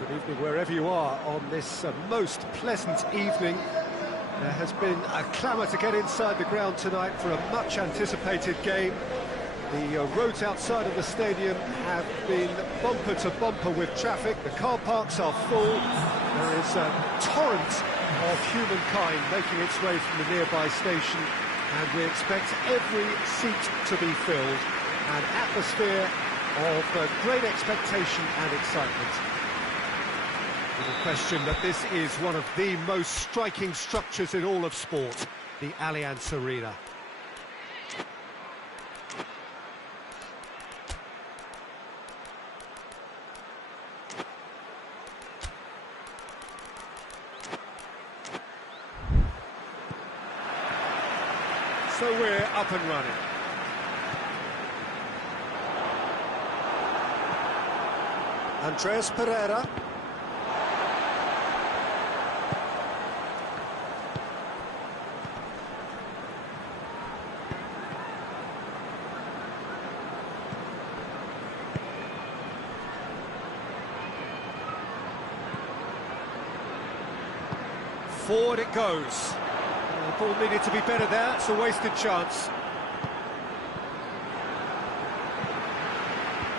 Good evening wherever you are on this most pleasant evening. There has been a clamour to get inside the ground tonight for a much-anticipated game. The roads outside of the stadium have been bumper to bumper with traffic. The car parks are full. There is a torrent of humankind making its way from the nearby station, and we expect every seat to be filled. An atmosphere of great expectation and excitement. No question that this is one of the most striking structures in all of sport, the Allianz Arena. So we're up and running. Andreas Pereira. Forward it goes. The ball needed to be better there, it's a wasted chance.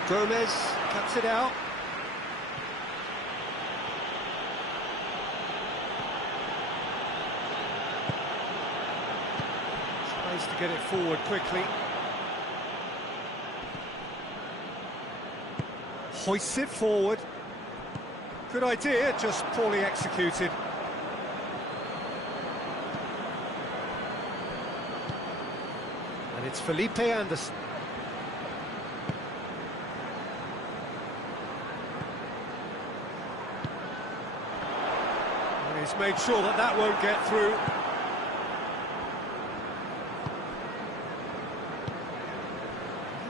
Gomez cuts it out. Tries to get it forward quickly. Hoists it forward. Good idea, just poorly executed. And it's Felipe Anderson. And he's made sure that that won't get through.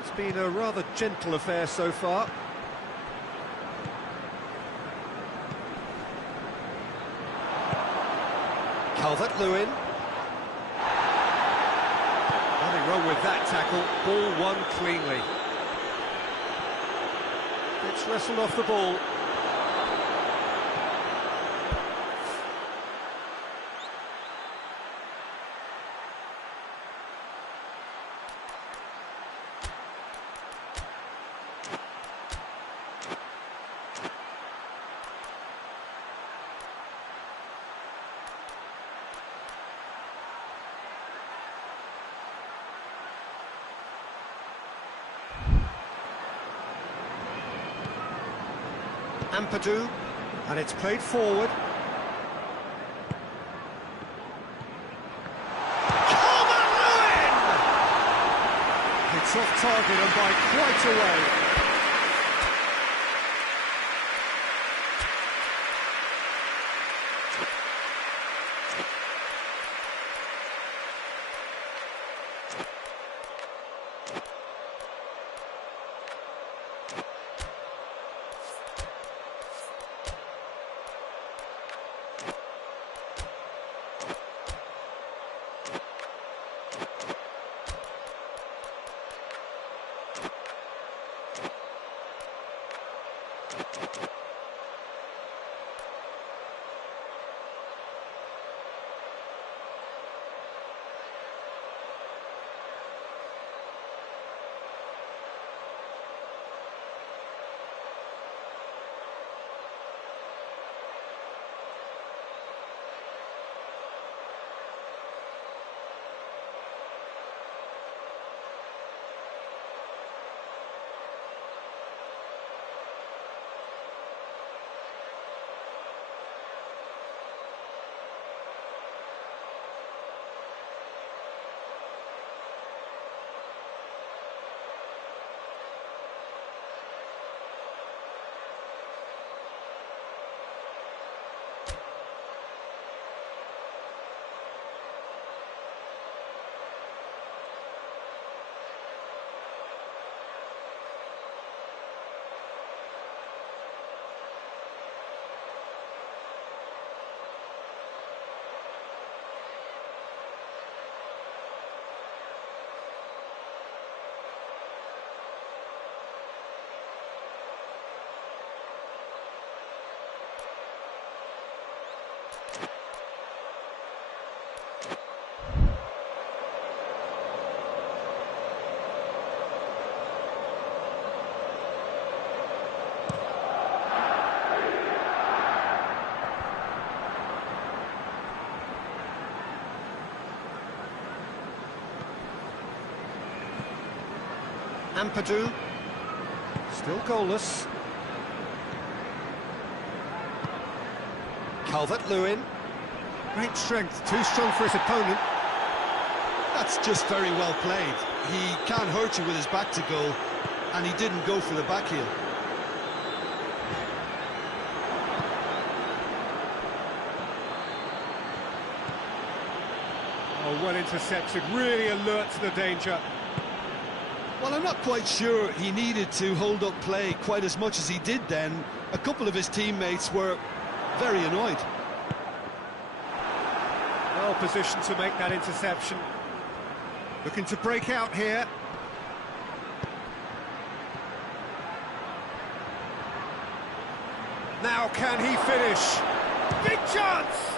It's been a rather gentle affair so far. Calvert-Lewin. Nothing wrong with that tackle. Ball won cleanly. It's wrestled off the ball. Ampadu, and it's played forward. Calvert-Lewin! It's off target and by quite a way. Ampadu. Still goalless. Calvert-Lewin. Great strength, too strong for his opponent. That's just very well played. He can't hurt you with his back to goal, and he didn't go for the back heel. Oh, well intercepted, really alert to the danger. Well, I'm not quite sure he needed to hold up play quite as much as he did then. A couple of his teammates were very annoyed. Well positioned to make that interception. Looking to break out here. Now can he finish? Big chance!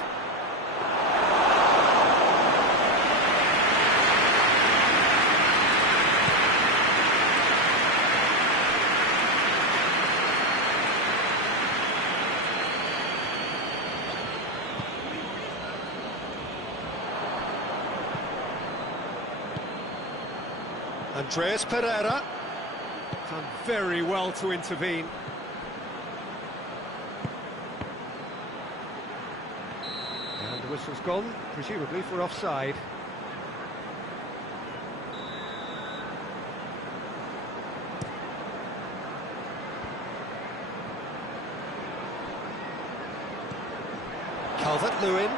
Andreas Pereira done very well to intervene. And the whistle's gone, presumably for offside. Calvert-Lewin.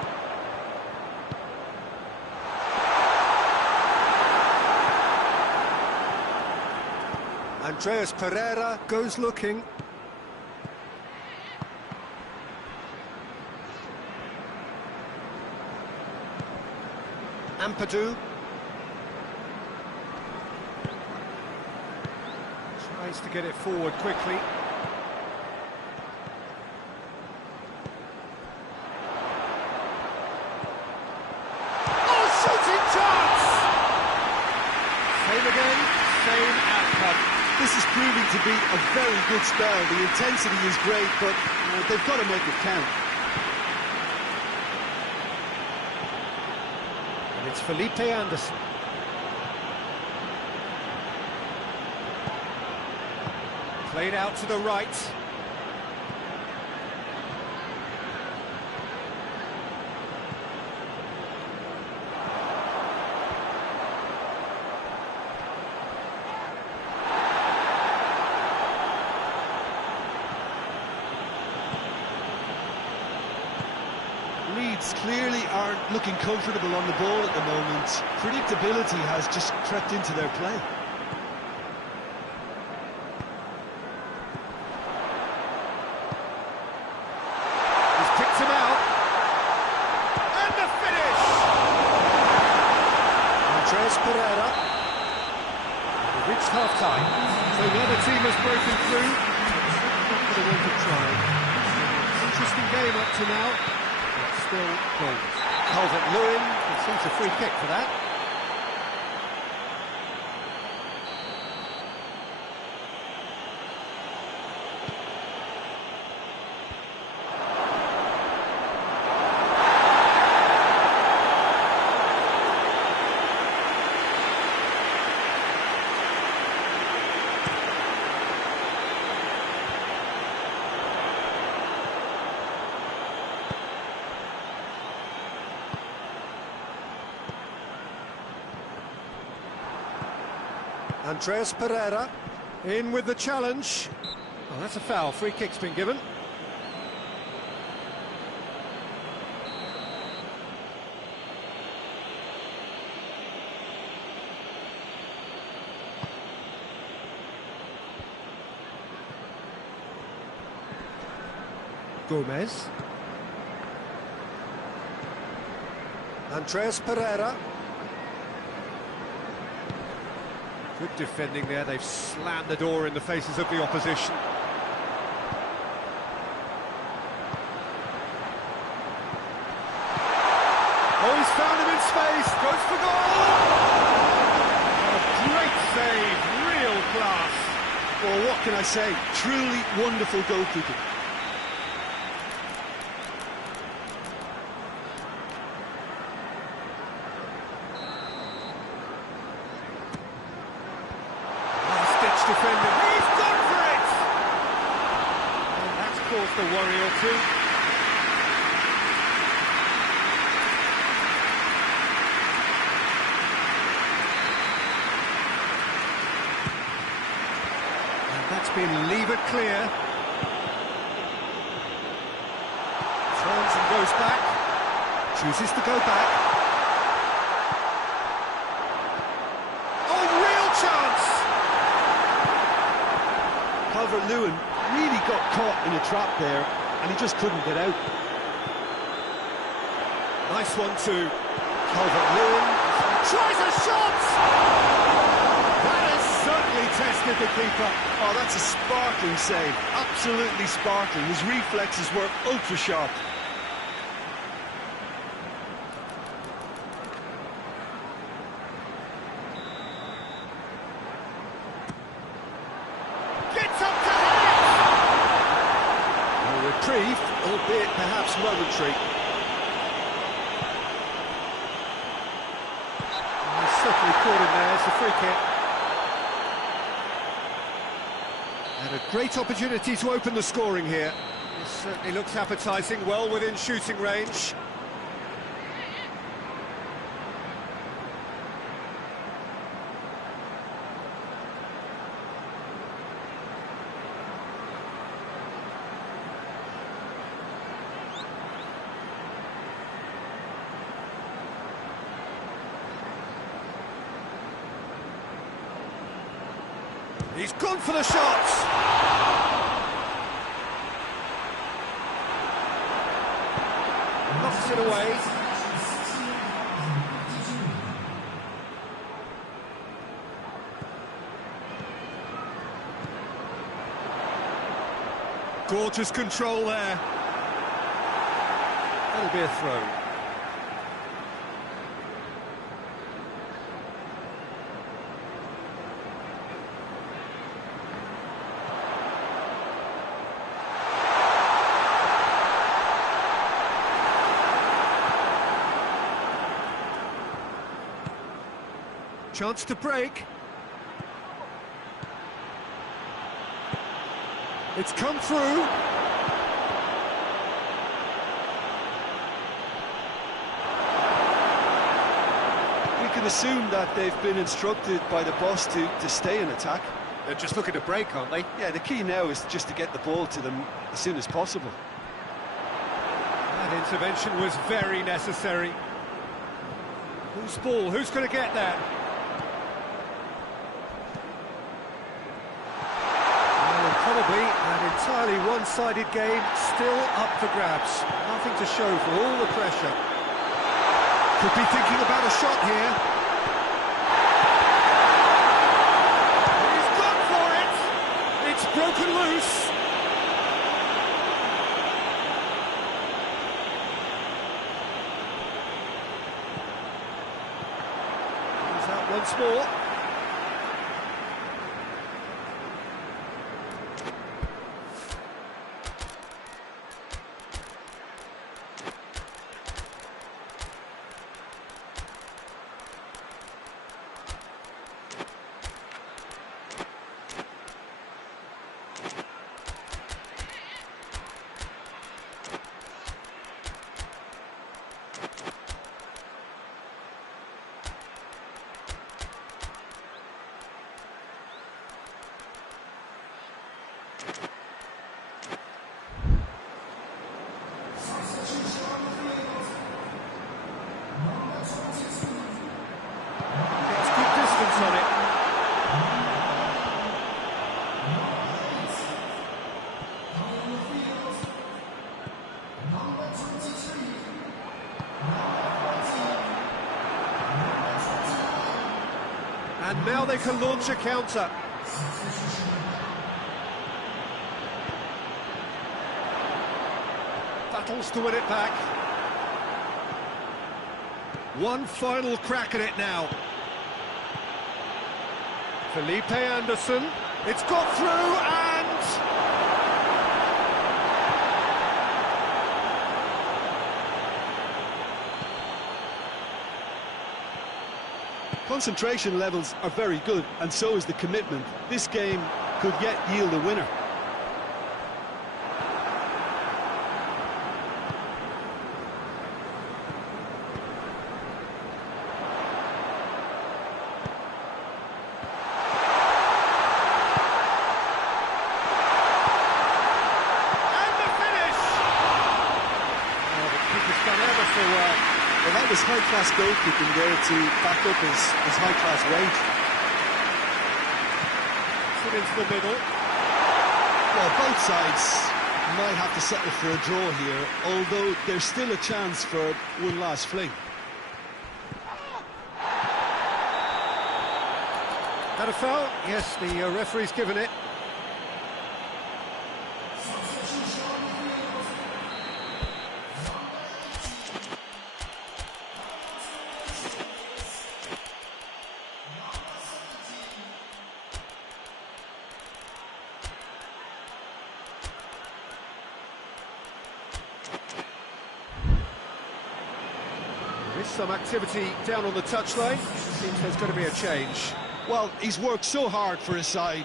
Andreas Pereira goes looking. Ampadu. Tries to get it forward quickly. Oh, shooting chance! Same again, same outcome. This is proving to be a very good spell. The intensity is great, but they've got to make it count. And it's Felipe Anderson. Played out to the right. Leeds clearly aren't looking comfortable on the ball at the moment. Predictability has just crept into their play. He's picked him out. And the finish! Andreas Pereira. We've reached half-time. So the other team has broken through. Not for the want of trying. Interesting game up to now. Still goals. Calvert-Lewin receives a free kick for that. Andreas Pereira in with the challenge. Oh, that's a foul. Free kick's been given. Gomez. Andreas Pereira. Good defending there, they've slammed the door in the faces of the opposition. Oh, he's found him in space, goes for goal! A great save, real class. Well, what can I say? Truly wonderful goalkeeping. caused a worry or two. And that's been levered clear. Turns and goes back. Chooses to go back. Oh, real chance! Calvert-Lewin really got caught in a trap there, and he just couldn't get out. Nice one too. Calvert-Lewin tries a shot! That has certainly tested the keeper. Oh, that's a sparkling save. Absolutely sparkling. His reflexes were ultra sharp. Gets up to head it! A reprieve, albeit perhaps momentary. He's certainly caught him there. It's a free kick. And a great opportunity to open the scoring here. This certainly looks appetising, well within shooting range. He's gone for the shot! Knocks it away. Gorgeous control there. That'll be a throw. Chance to break. It's come through. We can assume that they've been instructed by the boss to stay in attack. They're just looking to break, aren't they? Yeah, the key now is just to get the ball to them as soon as possible. That intervention was very necessary. Whose ball? Who's going to get there? Probably an entirely one-sided game, still up for grabs. Nothing to show for all the pressure. Could be thinking about a shot here. He's gone for it! It's broken loose. He's out once more. And now they can launch a counter. Battles to win it back. One final crack at it now. Felipe Anderson. It's got through and... Concentration levels are very good, and so is the commitment. This game could yet yield a winner. wonderful work. Well, that was high-class goalkeeping there to back up his high-class weight. Put into the middle. Well, both sides might have to settle for a draw here, although there's still a chance for one last fling. That a foul? Yes, the referee's given it. There's some activity down on the touchline. Seems there's going to be a change. Well, he's worked so hard for his side,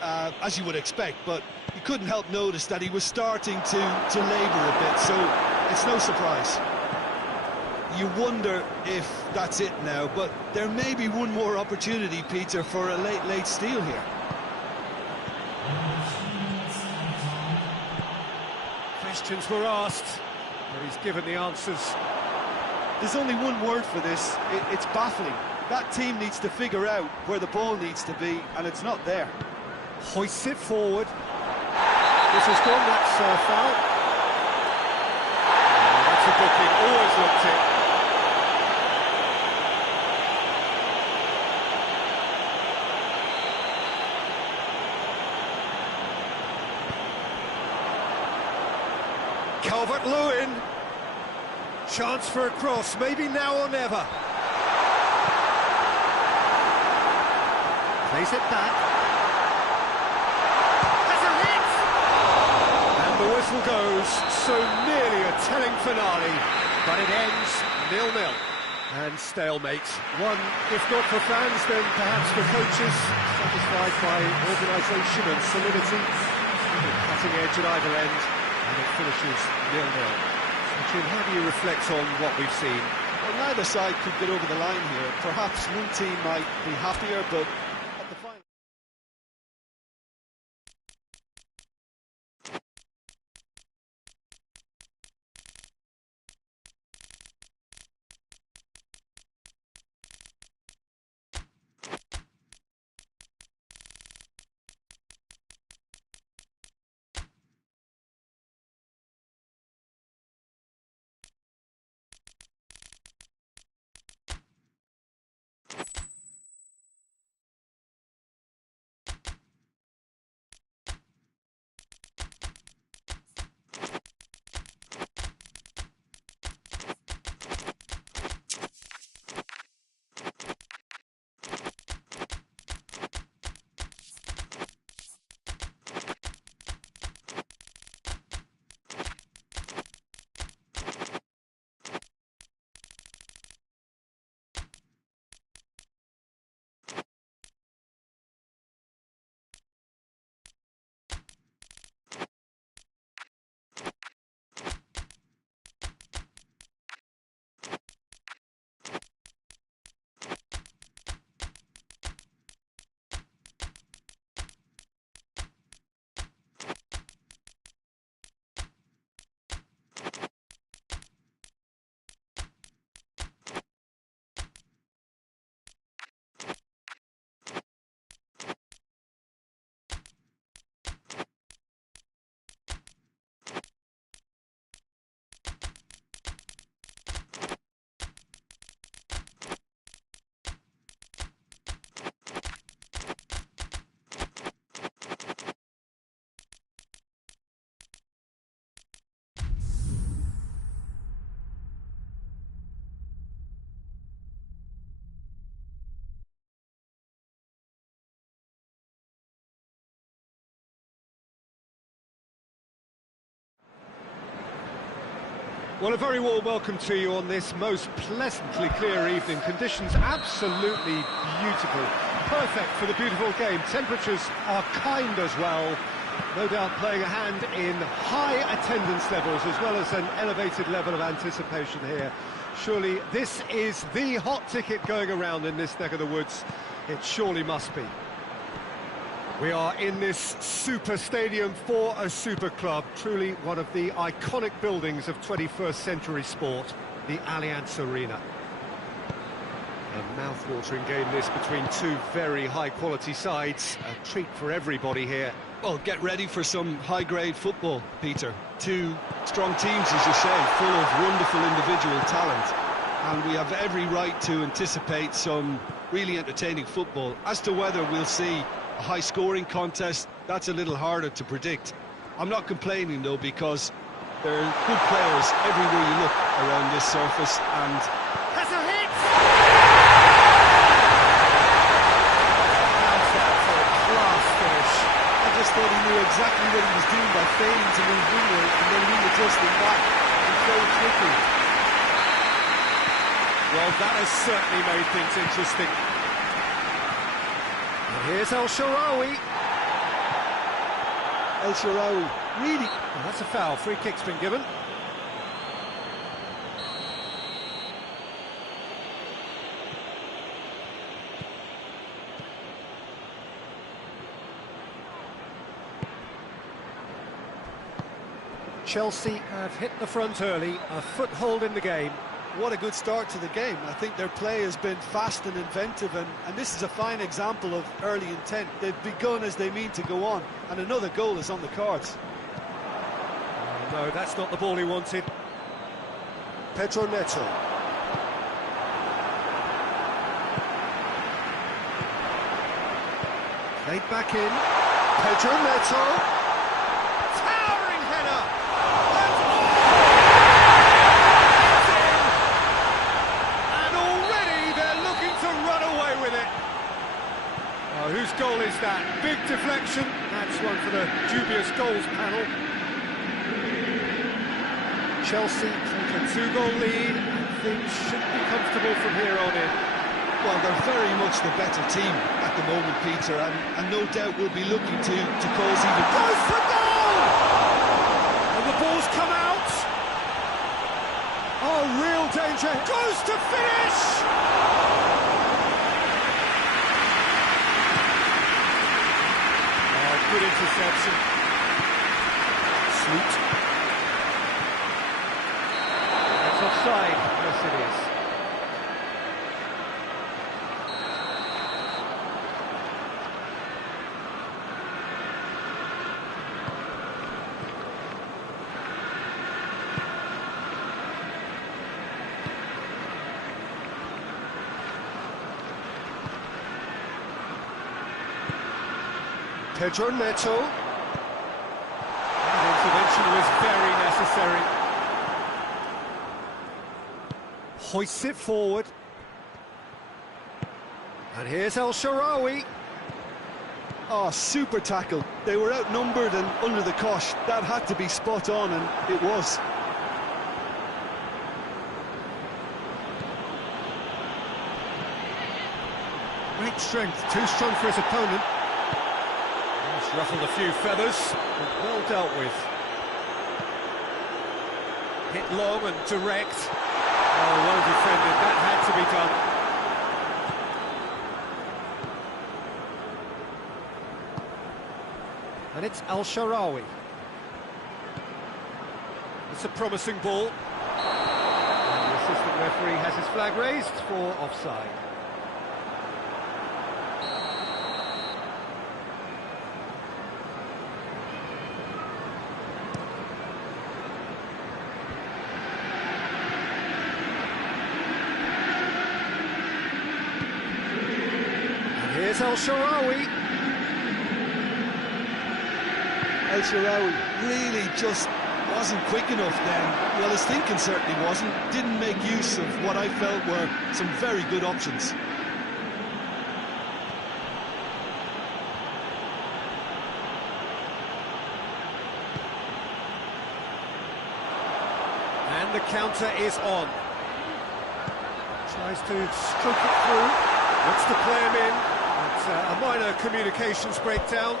as you would expect, but you couldn't help notice that he was starting to labour a bit, so it's no surprise. You wonder if that's it now, but there may be one more opportunity, Peter, for a late steal here. Questions were asked, but he's given the answers. There's only one word for this, it's baffling. That team needs to figure out where the ball needs to be, and it's not there. Hoists it forward. This has gone, that's a foul. Oh, that's a booking, always looked it. Calvert-Lewin. Chance for a cross, maybe now or never. Plays it back. Has a hit! And the whistle goes, so nearly a telling finale, but it ends 0-0. And stalemate. One, if not for fans, then perhaps for coaches, satisfied by organisation and solidity. Cutting edge at either end, and it finishes 0-0. Jim, how do you reflect on what we've seen? Well, neither side could get over the line here. Perhaps one team might be happier, but at the final... Well, a very warm welcome to you on this most pleasantly clear evening. Conditions absolutely beautiful. Perfect for the beautiful game. Temperatures are kind as well. No doubt playing a hand in high attendance levels as well as an elevated level of anticipation here. Surely this is the hot ticket going around in this neck of the woods. It surely must be. We are in this super stadium for a super club, truly one of the iconic buildings of 21st century sport. the Allianz Arena. A mouth-watering game this between two very high-quality sides. A treat for everybody here. Well, get ready for some high-grade football, Peter. Two strong teams, as you say, full of wonderful individual talent. And we have every right to anticipate some really entertaining football. As to whether we'll see a high-scoring contest, that's a little harder to predict. I'm not complaining, though, because there are good players everywhere you look around this surface, and... Has a hit! Class finish. I just thought he knew exactly what he was doing by failing to move inward and then readjusting back and so quickly. Well, that has certainly made things interesting. And here's El Shaarawy. El Shaarawy, really... Well, that's a foul. Free kick's been given. Chelsea have hit the front early, a foothold in the game. What a good start to the game. I think their play has been fast and inventive, and this is a fine example of early intent. They've begun as they mean to go on, and another goal is on the cards. Oh, no, that's not the ball he wanted. Pedro Neto. Played back in. Pedro Neto. Towering header! And and already they're looking to run away with it. Oh, whose goal is that? Big deflection. That's one for the dubious goals panel. Chelsea take a 2-goal lead, and things should be comfortable from here on in. Well, they're very much the better team at the moment, Peter, and no doubt will be looking to cause even... Goes for goal! And the ball's come out. Oh, real danger. Goes to finish! Oh, good interception. Sweet. That's offside. Yes, it is. Pedro Neto. That intervention was very necessary. Hoists it forward. And here's El Shaarawy. Oh, super tackle. They were outnumbered and under the cosh. That had to be spot on, and it was. Great strength, too strong for his opponent. He's ruffled a few feathers, but well dealt with. Hit long and direct. Oh, well defended, that had to be done. And it's El Shaarawy. It's a promising ball. And the assistant referee has his flag raised for offside. Here's El Shaarawy. El Shaarawy really just wasn't quick enough then. Well, his thinking certainly wasn't. Didn't make use of what I felt were some very good options. And the counter is on. Tries to stroke it through. Wants to play him in. It's a minor communications breakdown.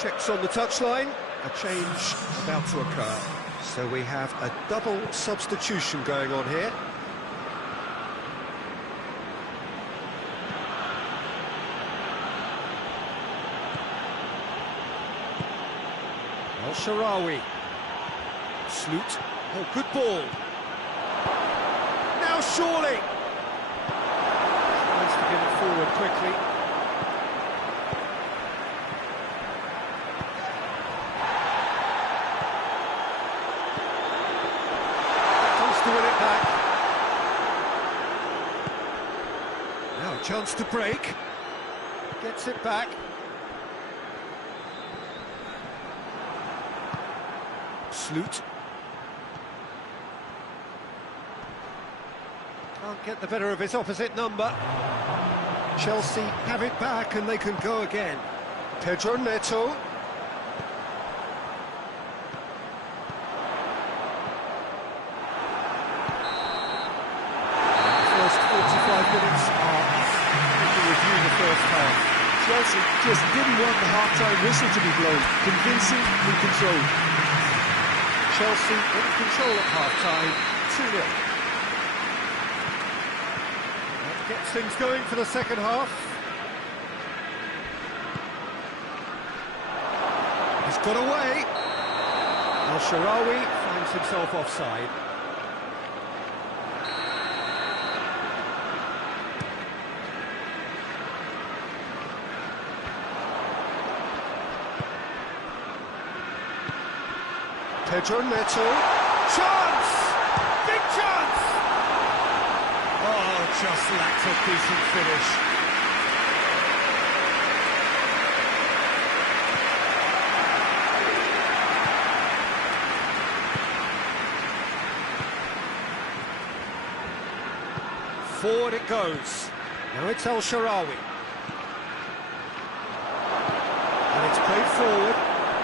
Checks on the touchline, a change about to occur. So we have a double substitution going on here. El-Shaarawy. Sloot. Oh, good ball. Now surely. Tries to get it forward quickly. Tries to win it back. Now a chance to break. Gets it back. Sloot. Can't get the better of his opposite number. Chelsea have it back and they can go again. Pedro Neto. The first 45 minutes are to review the first half. Chelsea just didn't want the half-time whistle to be blown. Convincingly controlled. Chelsea in control at half-time, 2-0. That gets things going for the second half. He's got away. El-Shaarawy finds himself offside. Pedro Neto, chance! Big chance! Oh, just lacked a decent finish. Forward it goes. Now it's El-Shaarawy. And it's played forward.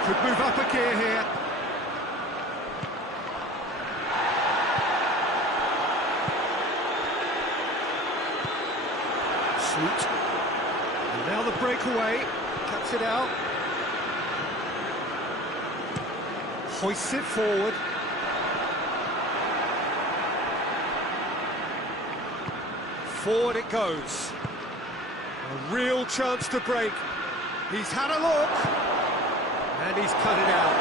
Could move up a gear here. Sloot. And now the breakaway, cuts it out. Hoists it forward. Forward it goes. A real chance to break. He's had a look. And he's cut it out.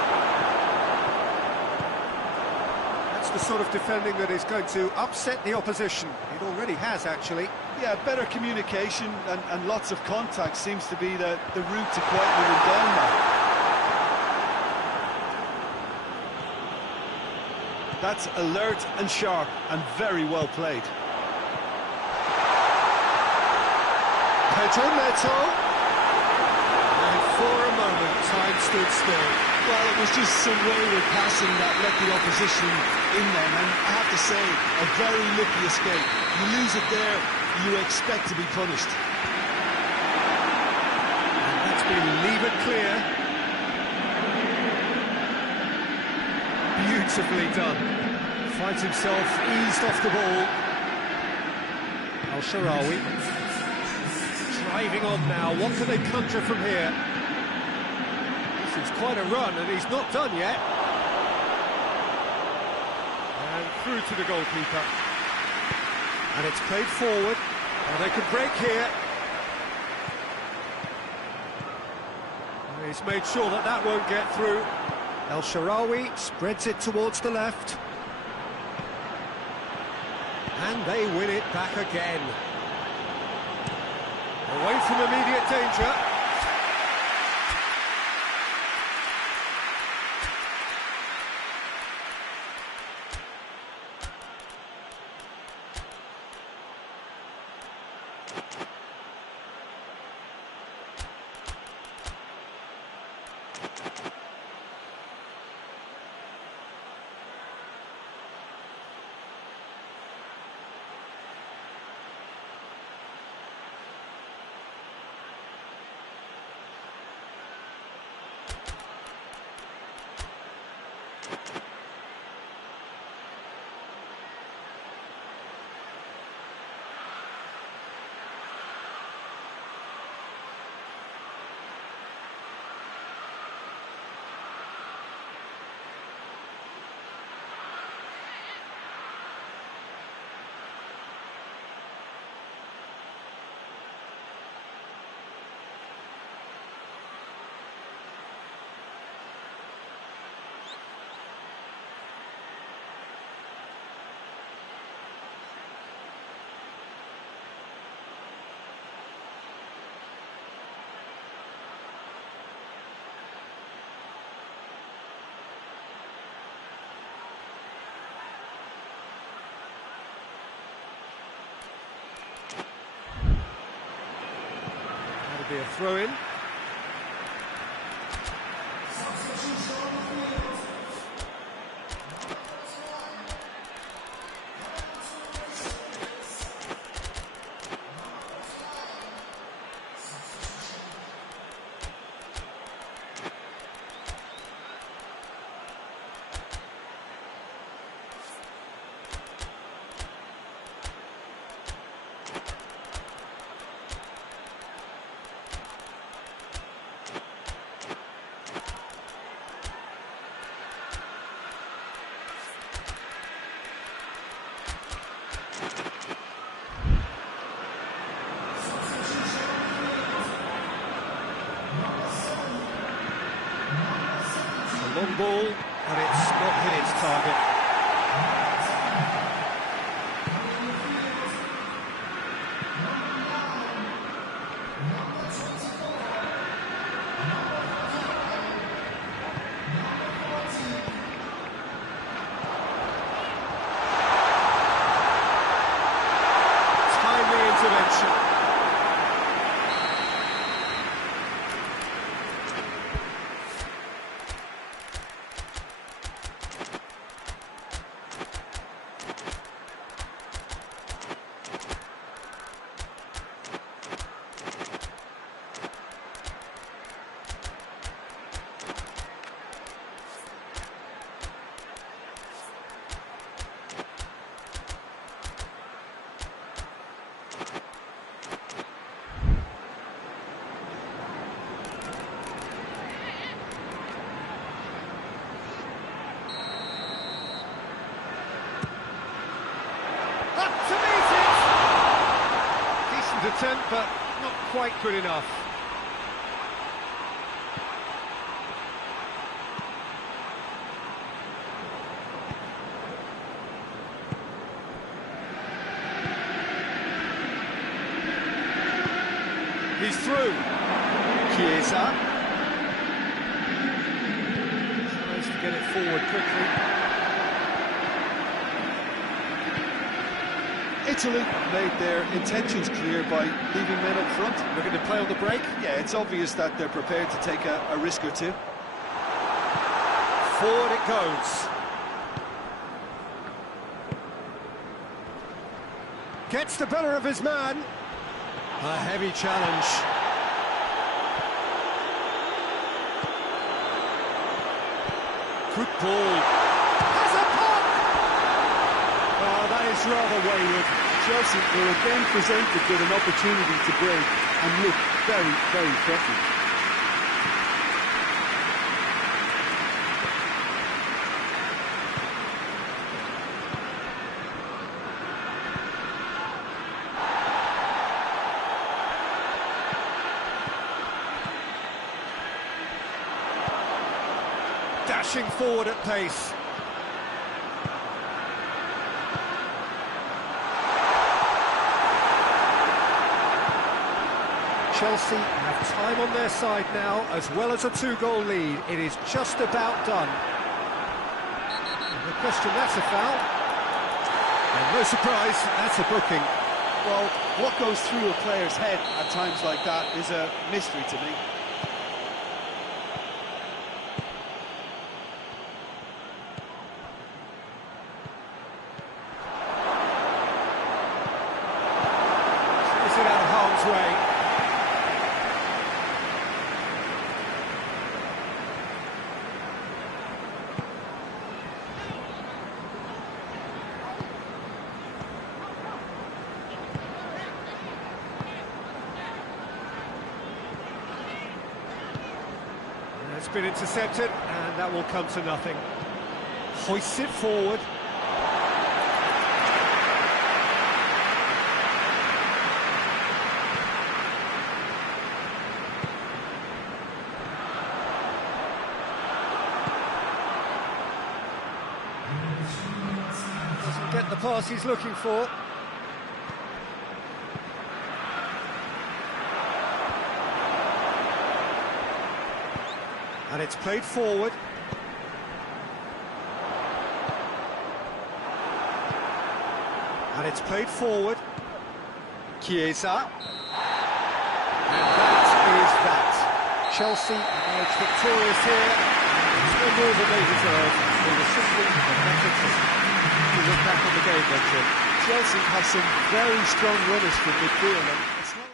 That's the sort of defending that is going to upset the opposition. It already has, actually. Yeah, better communication and lots of contact seems to be the route to quieting them down now. That's alert and sharp and very well played. Pedro Neto. And for a moment, time stood still. Well, it was just some wayward passing that let the opposition in then, and I have to say, a very lucky escape. You lose it there, you expect to be punished. And that's been levered clear. Beautifully done. Finds himself eased off the ball. El-Shaarawy. Driving on now, what can they conjure from here? This is quite a run and he's not done yet. And through to the goalkeeper. And it's played forward. Now they can break here. And he's made sure that that won't get through. El-Shaarawy spreads it towards the left. And they win it back again. Away from immediate danger. be a throw-in. Long ball, and it's not hit its target. Timely intervention. Attempt, but not quite good enough. He's through. Q.Tan tries to get it forward quickly. Italy made their intentions clear by leaving men up front. Looking to play on the break. Yeah, it's obvious that they're prepared to take a risk or two. Forward it goes. Gets the better of his man. A heavy challenge. Good ball. Has a pop! Oh, that is rather wayward. Chelsea were again presented with an opportunity to break and look very, very threatening. Dashing forward at pace. Chelsea have time on their side now, as well as a two-goal lead. It is just about done. And the question, that's a foul. And no surprise, that's a booking. Well, what goes through a player's head at times like that is a mystery to me. Is it out of harm's way? It's been intercepted, and that will come to nothing. Hoists it forward. Doesn't get the pass he's looking for. And it's played forward. And it's played forward. Chiesa. And that that. Chelsea emerged victorious here. It's no more than they deserve. They were simply the better team. You look back on the game, then, Jim. Chelsea have some very strong runners from midfield. And it's not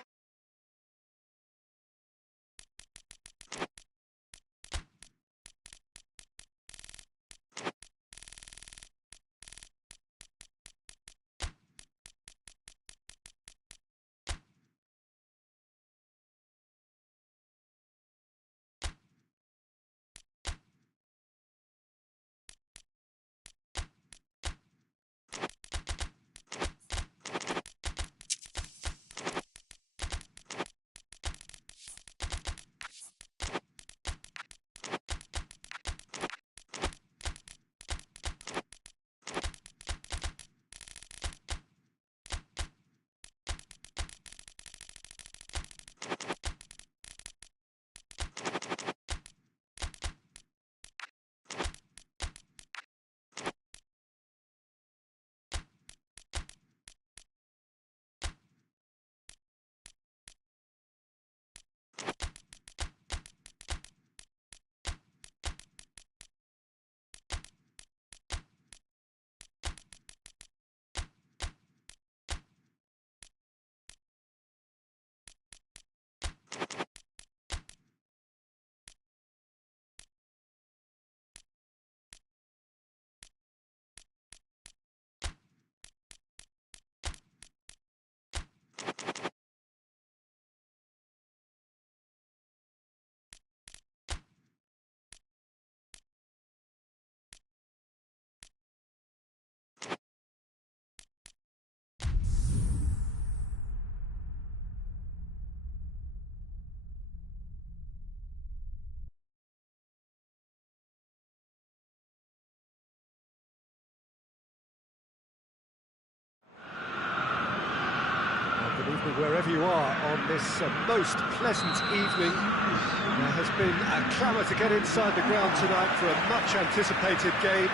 Good evening wherever you are on this most pleasant evening. There has been a clamour to get inside the ground tonight for a much anticipated game.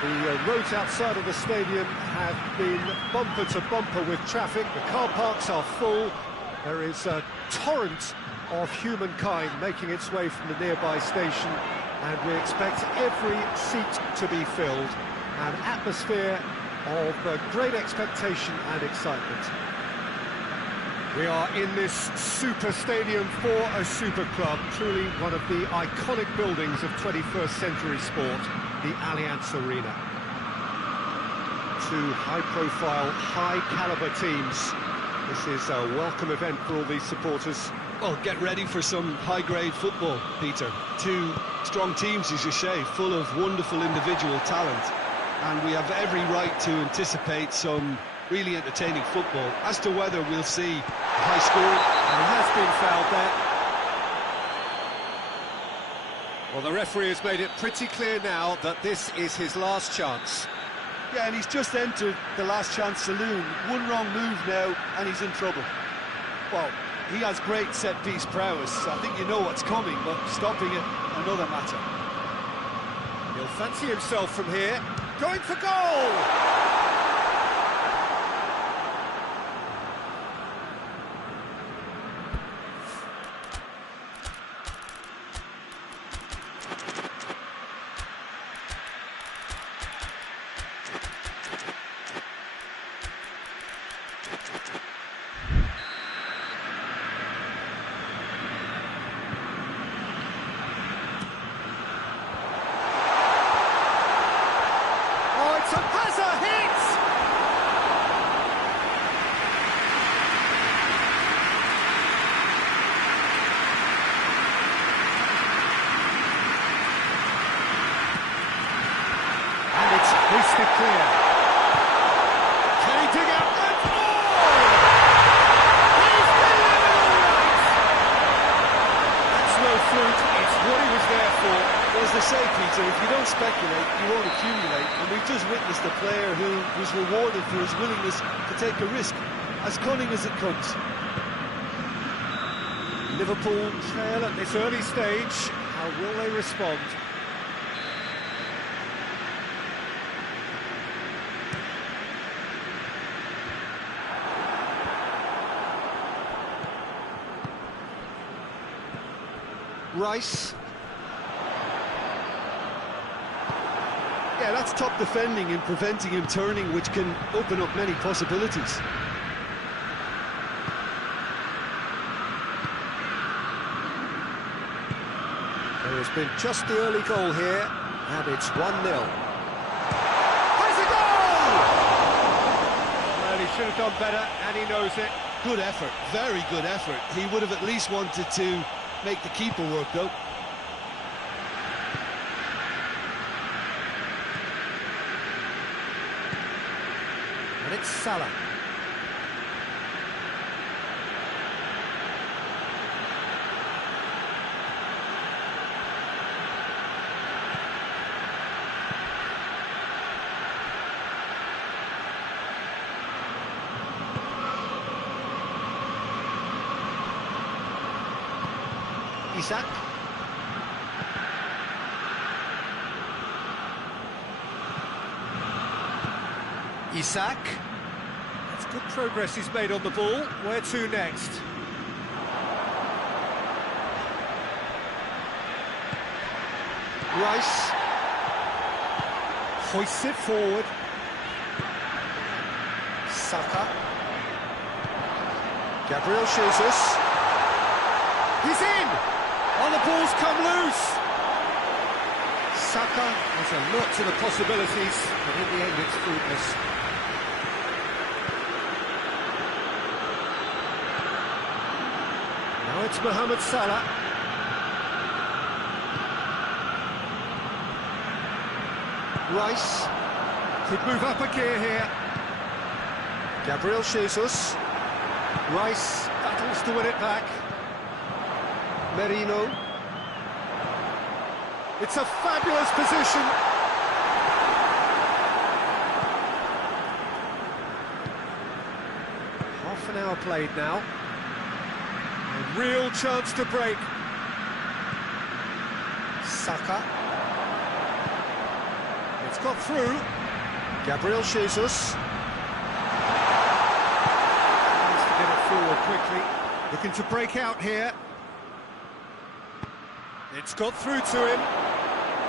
The roads outside of the stadium have been bumper to bumper with traffic. The car parks are full. There is a torrent of humankind making its way from the nearby station, and we expect every seat to be filled. An atmosphere of great expectation and excitement. We are in this super stadium for a super club, truly one of the iconic buildings of 21st century sport, the Allianz Arena. Two high-profile, high-caliber teams. This is a welcome event for all these supporters. Well, get ready for some high-grade football, Peter. Two strong teams, as you say, full of wonderful individual talent. And we have every right to anticipate some really entertaining football. As to whether we'll see high scoring, and has been fouled there. Well, the referee has made it pretty clear now that this is his last chance. Yeah, and he's just entered the last chance saloon. One wrong move now, and he's in trouble. Well, he has great set-piece prowess. I think you know what's coming, but stopping it, another matter. He'll fancy himself from here. Going for goal! Hoisted clear. Can he dig out and he's delivered all right! That's no fluke, it's what he was there for. Well, as they say, Peter, if you don't speculate, you won't accumulate. And we've just witnessed a player who was rewarded for his willingness to take a risk, as cunning as it comes. Liverpool trail at this early stage. How will they respond? Rice. Yeah, that's top defending and preventing him turning, which can open up many possibilities. There has been just the early goal here, and it's 1-0. Has a goal! Well, he should have done better, and he knows it. Good effort, very good effort. He would have at least wanted to make the keeper work, though. And it's Salah. Isak. Isak. That's good progress he's made on the ball. Where to next? Rice. Hoists it forward. Saka. Gabriel Jesus. He's in! Oh, the ball's come loose! Saka has a lot to the possibilities, but in the end it's fruitless. Now it's Mohamed Salah. Rice could move up a gear here. Gabriel Jesus. Rice battles to win it back. Merino. It's a fabulous position. Half an hour played now. A real chance to break. Saka. It's got through. Gabriel Jesus. Needs to get it forward quickly. Looking to break out here. It's got through to him.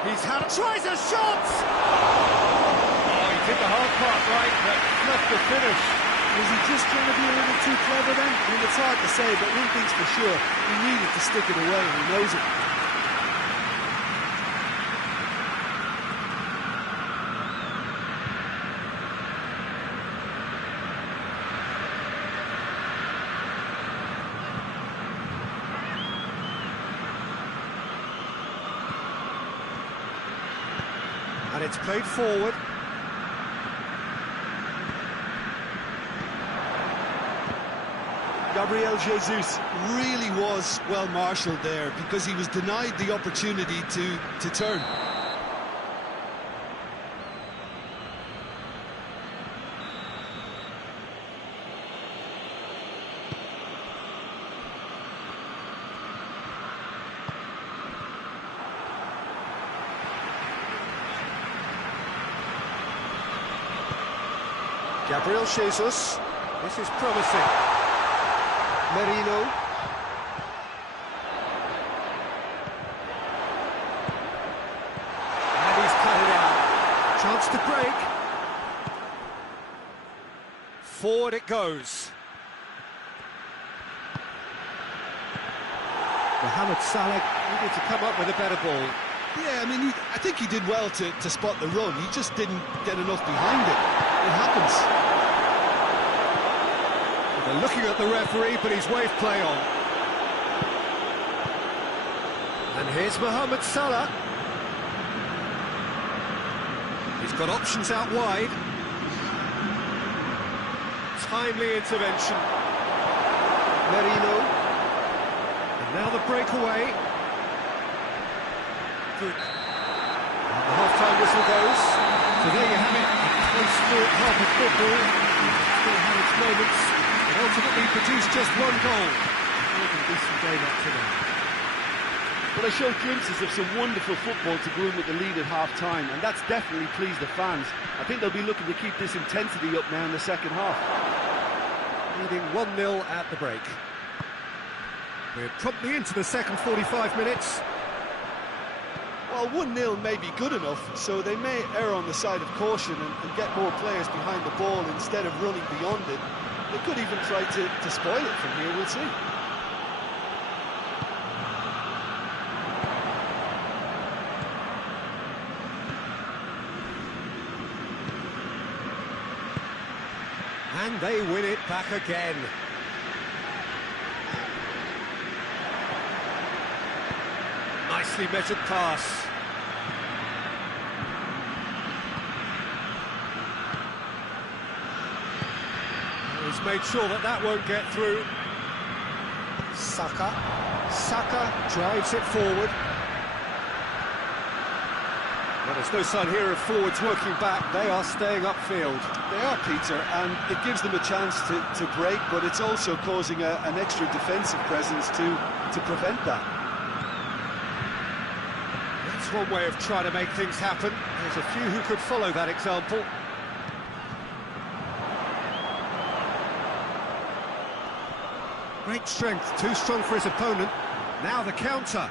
He's had... Tries a shot! Oh, he did the hard part right, but left the finish. Was he just trying to be a little too clever then? I mean, it's hard to say, but one thing's for sure, he needed to stick it away, and he knows it. And it's played forward. Gabriel Jesus really was well marshalled there because he was denied the opportunity to turn. Gabriel Jesus. This is promising. Merino. And he's cut it out. Chance to break. Forward it goes. Mohamed Salah needed to come up with a better ball. Yeah, I mean, I think he did well to spot the run. He just didn't get enough behind it. It happens. They're looking at the referee, but he's waved play on. And here's Mohamed Salah. He's got options out wide. Timely intervention. Merino. And now the breakaway. Good. And the half-time whistle goes. So there you have it. A close-fought half of football. Still had its moments. But ultimately produced just one goal. More than a decent game up to now. Well, they showed glimpses of some wonderful football to go in with the lead at half-time, and that's definitely pleased the fans. I think they'll be looking to keep this intensity up now in the second half. Leading 1-0 at the break. We're promptly into the second 45 minutes. Well, 1-0 may be good enough, so they may err on the side of caution and get more players behind the ball instead of running beyond it. They could even try to spoil it from here, we'll see. And they win it back again. Nicely measured pass. He's made sure that that won't get through. Saka drives it forward. Well, there's no sign here of forwards working back. They are staying upfield. They are, Peter, and it gives them a chance to break, but it's also causing an extra defensive presence to prevent that. That's one way of trying to make things happen. There's a few who could follow that example. Great strength, too strong for his opponent. Now the counter.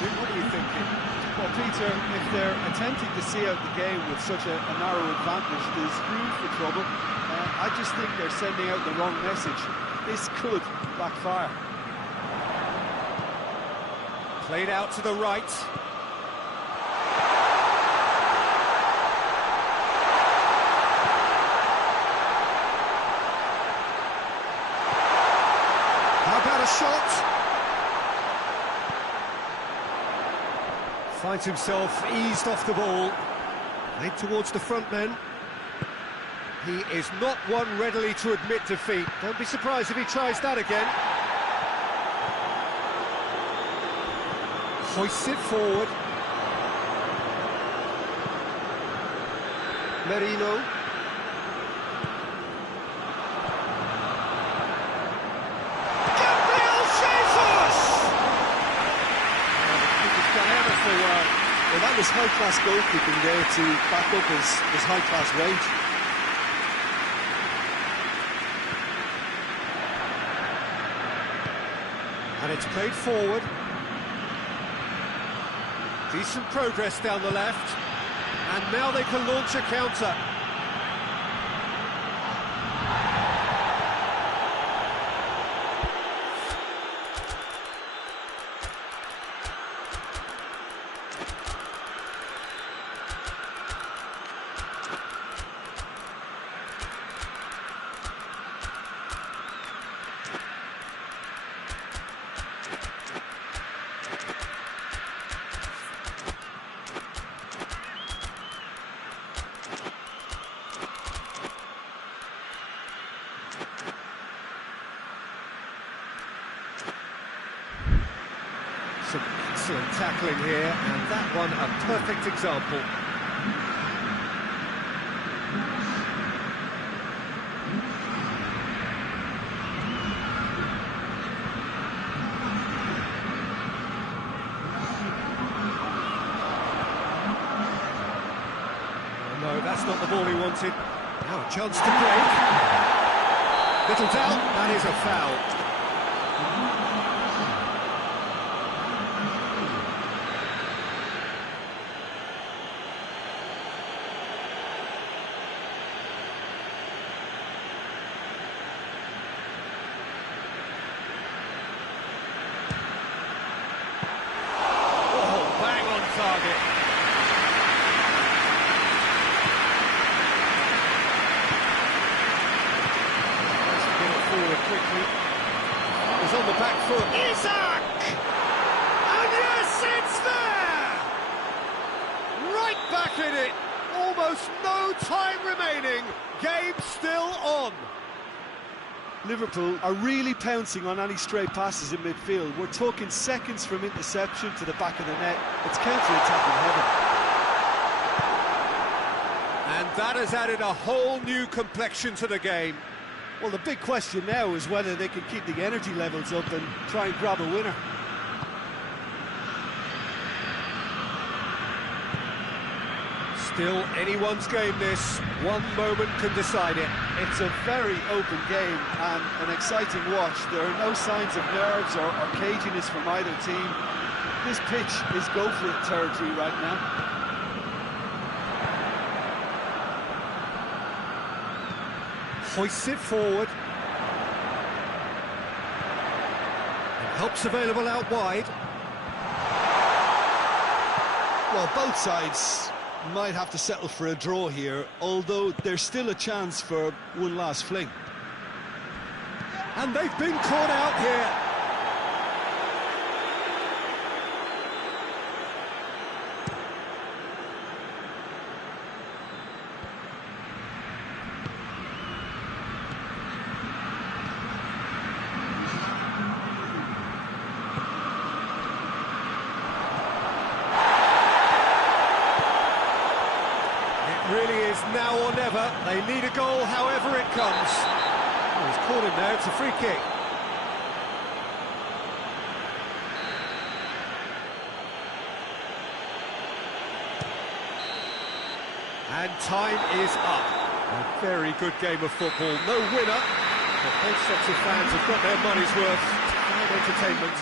What are you thinking? Well, Peter, if they're attempting to see out the game with such a narrow advantage, there's room for trouble. I just think they're sending out the wrong message. This could backfire. Played out to the right. How about a shot? Finds himself eased off the ball. Played towards the front men. He is not one readily to admit defeat. Don't be surprised if he tries that again. Hoists it forward. Merino. Gabriel Jesus! He's done everything well. Well, that was high-class goalkeeping there to back up his high-class range. And it's played forward. Decent progress down the left. And now they can launch a counter. Some excellent tackling here, and that one a perfect example. Oh, no, that's not the ball he wanted. Now a chance to break. Little doubt, that is a foul. Target. Tries to get it forward quickly. He's on the back foot. Isak! And yes, it's there! Right back in it. Almost no time remaining. Game still on. Liverpool are really pouncing on any stray passes in midfield. We're talking seconds from interception to the back of the net. It's counter-attacking heaven. And that has added a whole new complexion to the game. Well, the big question now is whether they can keep the energy levels up and try and grab a winner. Still anyone's game, this. One moment can decide it. It's a very open game and an exciting watch. There are no signs of nerves or caginess from either team. This pitch is go-for-it territory right now. Hoists it forward. And help's available out wide. Well, both sides might have to settle for a draw here, although there's still a chance for one last fling. And they've been caught out here. Really is now or never. They need a goal however it comes. Oh, he's caught him now, it's a free kick. And time is up. A very good game of football. No winner, but both sets of fans have got their money's worth. Fine entertainment.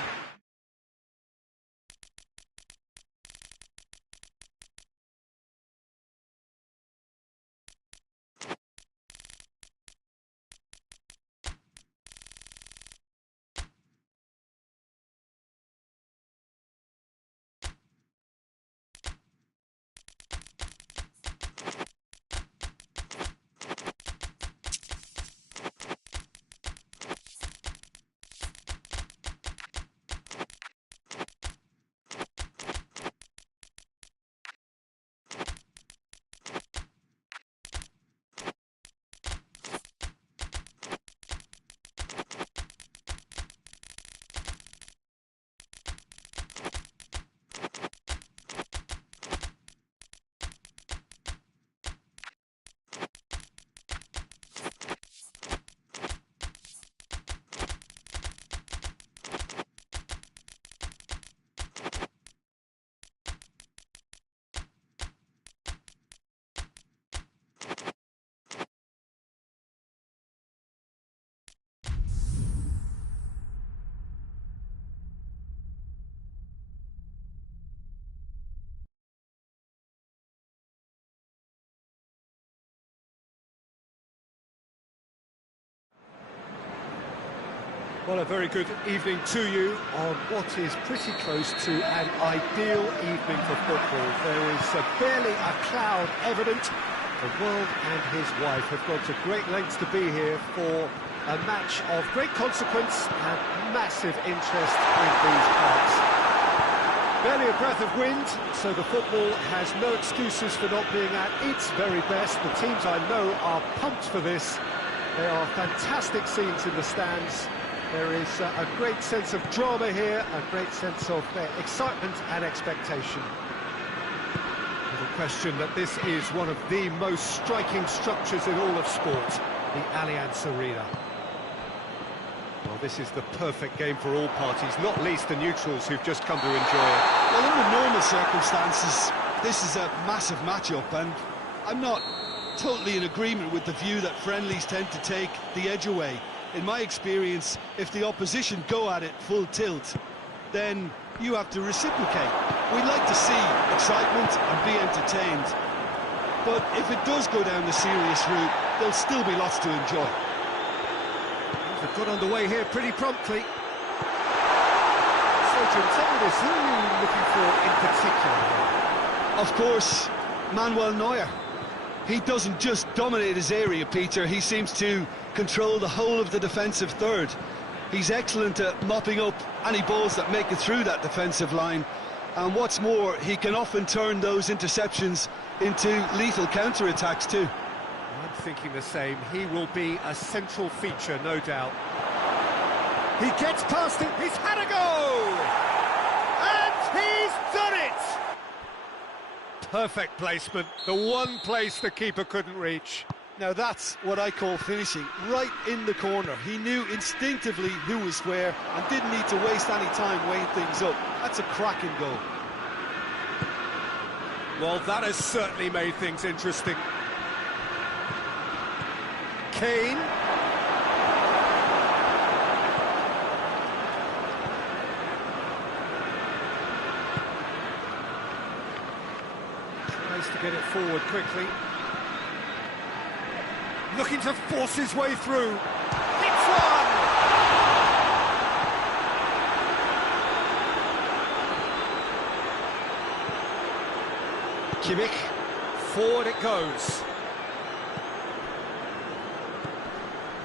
Well, a very good evening to you on what is pretty close to an ideal evening for football. There is barely a cloud evident. The world and his wife have gone to great lengths to be here for a match of great consequence and massive interest in these parts. Barely a breath of wind, so the football has no excuses for not being at its very best. The teams I know are pumped for this. There are fantastic scenes in the stands. There is a great sense of drama here, a great sense of excitement and expectation. Little question that this is one of the most striking structures in all of sport, the Allianz Arena. Well, this is the perfect game for all parties, not least the neutrals who've just come to enjoy it. Well, under normal circumstances, this is a massive matchup, and I'm not totally in agreement with the view that friendlies tend to take the edge away. In my experience, if the opposition go at it full tilt, then you have to reciprocate. We'd like to see excitement and be entertained. But if it does go down the serious route, there'll still be lots to enjoy. They've got underway here pretty promptly. So, Jim, tell me this, who are you looking for in particular here? Of course, Manuel Neuer. He doesn't just dominate his area, Peter, he seems to control the whole of the defensive third. He's excellent at mopping up any balls that make it through that defensive line, and what's more, he can often turn those interceptions into lethal counter-attacks too. I'm thinking the same. He will be a central feature, no doubt. He gets past it, he's had a go! And he's done it! Perfect placement, the one place the keeper couldn't reach. Now that's what I call finishing, right in the corner. He knew instinctively who was where and didn't need to waste any time weighing things up. That's a cracking goal. Well, that has certainly made things interesting. Kane. Tries to get it forward quickly. Looking to force his way through. Hits one! Kimmich. Forward it goes.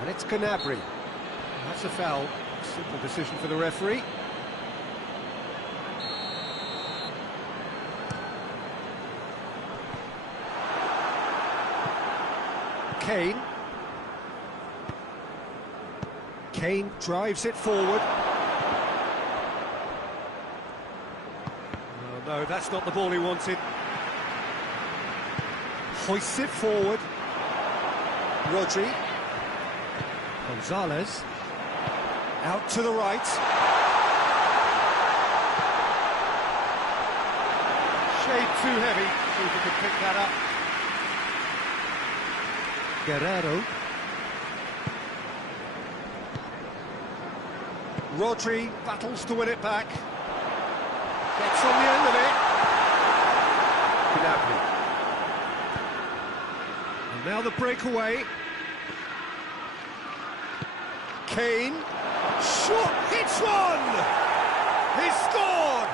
And it's Gnabry. That's a foul. Simple decision for the referee. Kane. Kane drives it forward. Oh, no, that's not the ball he wanted. Hoists it forward. Rodri. Gonzalez. Out to the right. Shade too heavy. Keeper could pick that up. Guerrero. Rodri battles to win it back. Gets on the end of it. Gnabry. And now the breakaway. Kane. Shot, hits one! He's scored!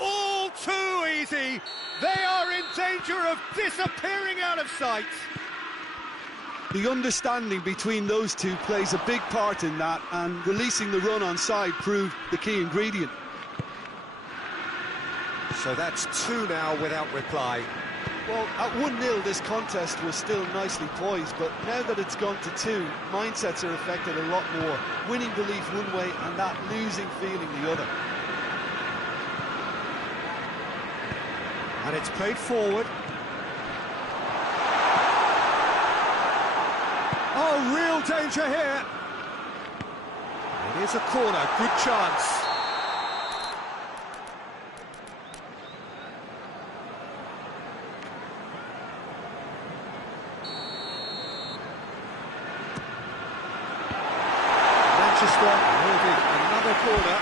All too easy. They are in danger of disappearing out of sight. The understanding between those two plays a big part in that, and releasing the run on side proved the key ingredient. So that's two now without reply. Well, at 1-0 this contest was still nicely poised, but now that it's gone to 2, mindsets are affected a lot more. Winning belief one way and that losing feeling the other. And it's played forward. Oh, real danger here. It is a corner, good chance. Manchester holding another corner.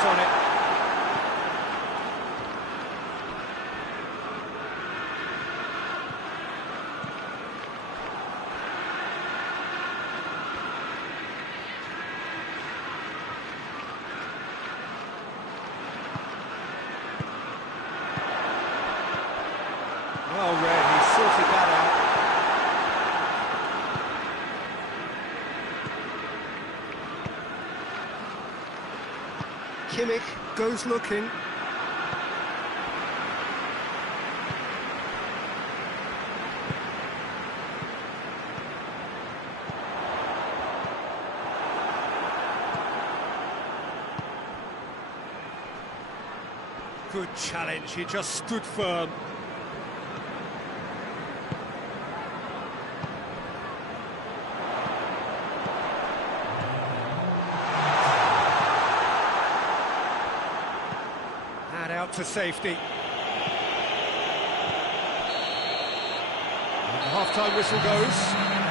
On it. Well read, he sorted that out. Kimmich goes looking. Good challenge, he just stood firm. Out to safety. And the half-time whistle goes.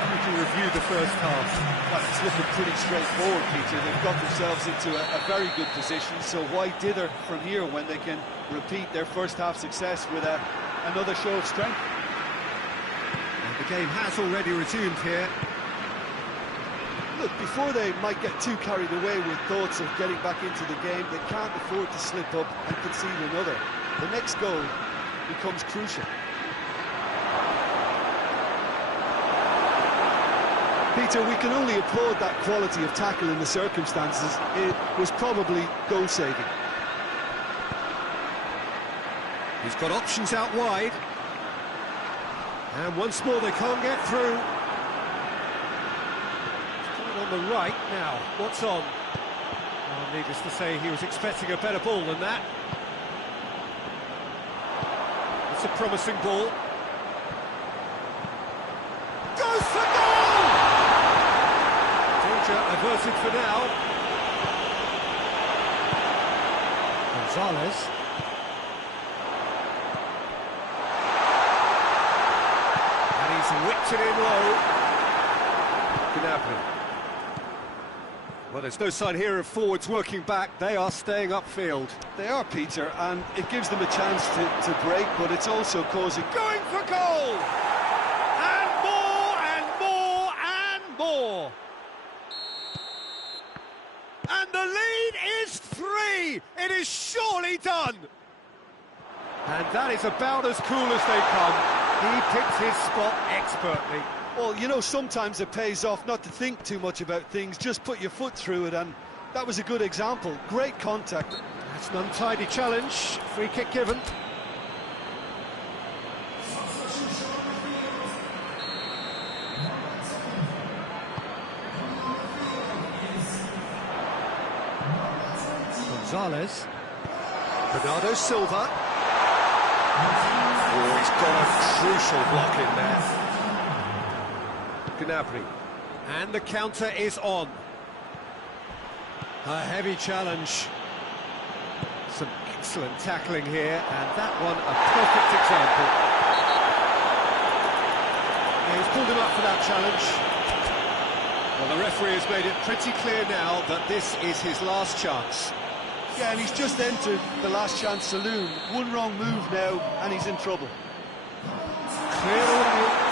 We can review the first half. Well, it's looking pretty straightforward, Peter. They've got themselves into a very good position, so why dither from here when they can repeat their first half success with another show of strength? And the game has already resumed here. Look, before they might get too carried away with thoughts of getting back into the game, they can't afford to slip up and concede another. The next goal becomes crucial. Peter, we can only applaud that quality of tackle in the circumstances. It was probably goal-saving. He's got options out wide. And once more they can't get through. On the right now, what's on? Well, needless to say, he was expecting a better ball than that. It's a promising ball. Goes for goal! Danger averted for now. Gonzalez. And he's whipped it in low. Gnabry. Well, there's no sign here of forwards working back. They are staying upfield. They are, Peter, and it gives them a chance to break, but it's also causing... Going for goal! And more, and more, and more! And the lead is 3! It is surely done! And that is about as cool as they come. He picked his spot expertly. Well, you know, sometimes it pays off not to think too much about things, just put your foot through it, and that was a good example. Great contact. That's an untidy challenge. Free kick given. Gonzalez. Bernardo Silva. Oh, he's got a crucial block in there. Gnabry, and the counter is on. A heavy challenge. Some excellent tackling here, and that one a perfect example. Yeah, he's pulled him up for that challenge. Well, the referee has made it pretty clear now that this is his last chance. Yeah, and he's just entered the last chance saloon. One wrong move now, and he's in trouble. Clear away.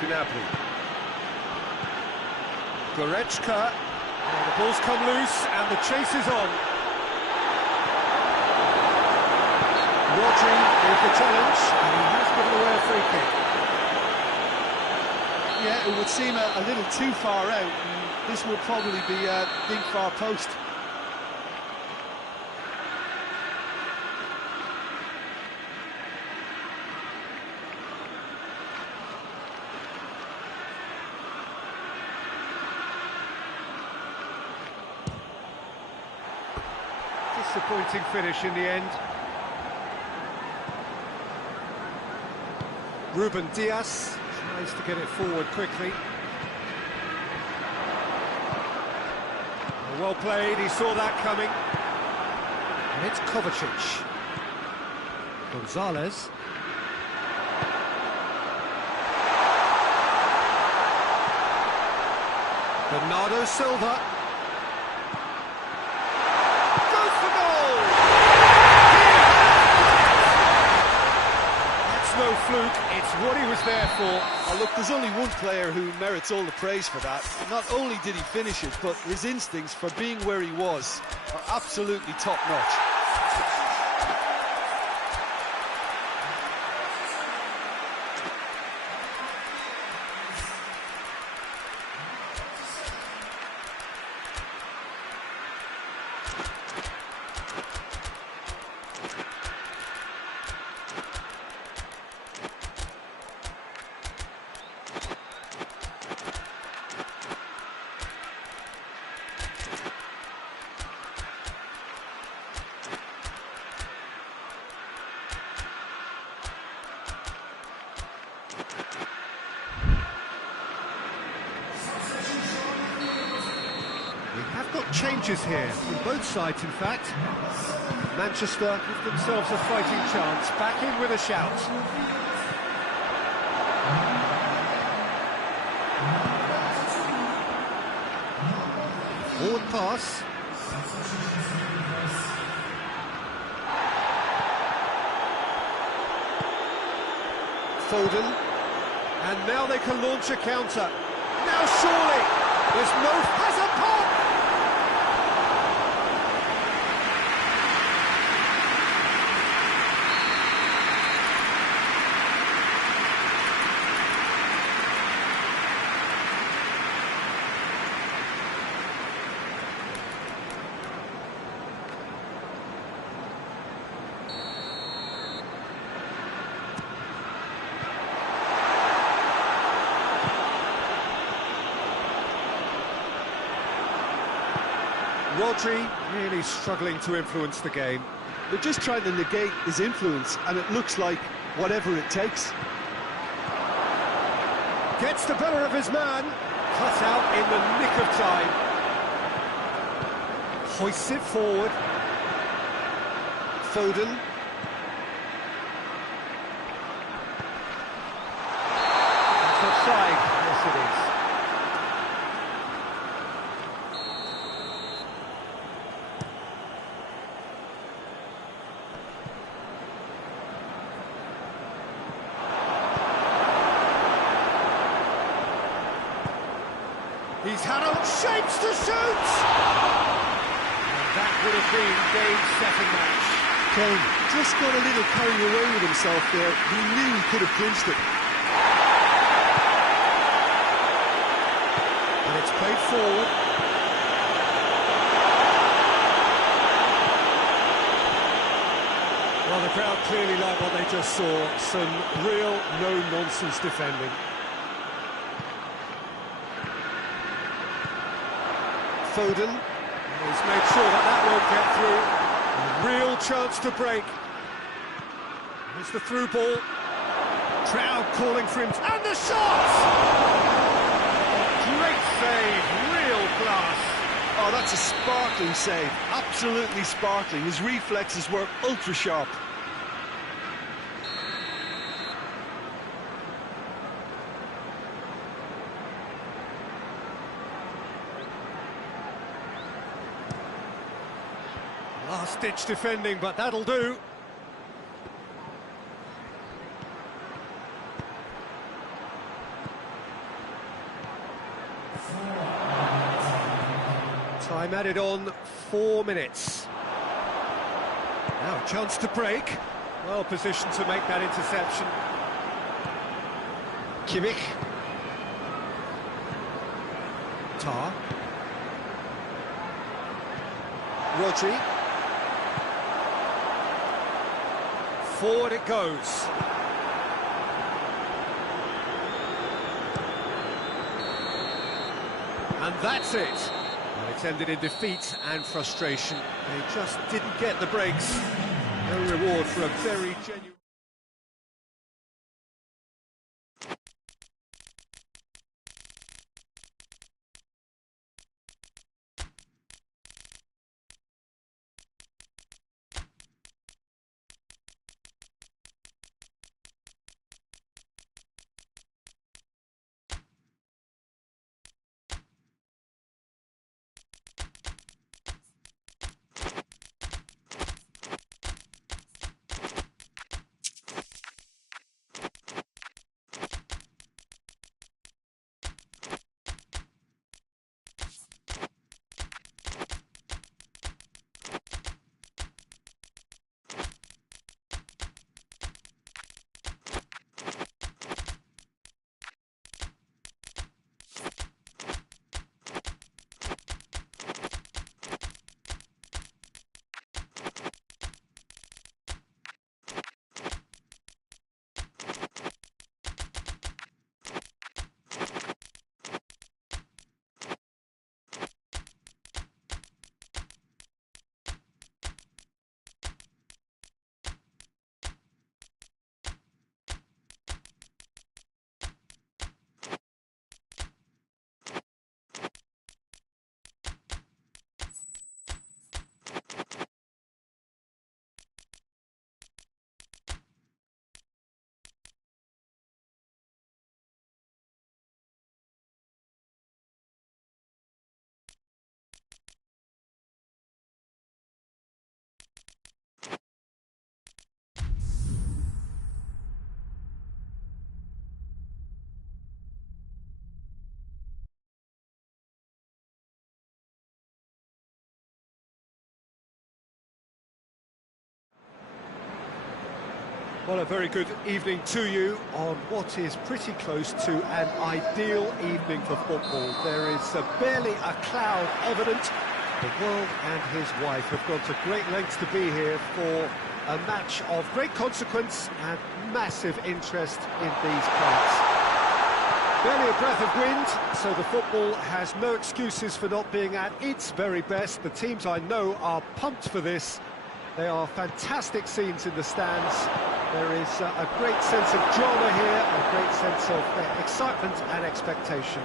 Gnabry. Goretzka. Oh, the ball's come loose and the chase is on. Rodri with the challenge, and he has given away a free kick. Yeah, it would seem a little too far out, and this would probably be a big far post. Disappointing finish in the end. Ruben Dias tries to get it forward quickly. Well played, he saw that coming. And it's Kovacic. Gonzalez. Bernardo Silva. No fluke, it's what he was there for. Oh, look, there's only one player who merits all the praise for that. Not only did he finish it, but his instincts for being where he was are absolutely top-notch. Changes here from both sides, in fact. Manchester give themselves a fighting chance, back in with a shout. Forward pass. Foden, and now they can launch a counter. Now surely, there's no... has a pop! Rodri really struggling to influence the game. They're just trying to negate his influence, and it looks like whatever it takes. Gets the better of his man, cut out in the nick of time. Hoists it forward. Foden. That's offside, yes it is. He's had all shapes to shoot! And that would have been game, set and match. Kane just got a little carried away with himself there. He knew he could have clinched it. And it's played forward. Well, the crowd clearly like what they just saw. Some real no-nonsense defending. Foden. He's made sure that that won't get through. A real chance to break. It's the through ball. Crowd calling for him. And the shot! Great save, real class. Oh, that's a sparkling save. Absolutely sparkling. His reflexes were ultra-sharp. Last-ditch defending, but that'll do. Time added on, 4 minutes. Now a chance to break. Well positioned to make that interception. Kimmich. Tar. Rodri. Forward it goes. And that's it. Well, it's ended in defeat and frustration. They just didn't get the breaks. No reward for a very genuine... Well, a very good evening to you on what is pretty close to an ideal evening for football. There is barely a cloud evident. The world and his wife have gone to great lengths to be here for a match of great consequence and massive interest in these parts. Barely a breath of wind, so the football has no excuses for not being at its very best. The teams I know are pumped for this. They are fantastic scenes in the stands. There is a great sense of drama here, a great sense of excitement and expectation.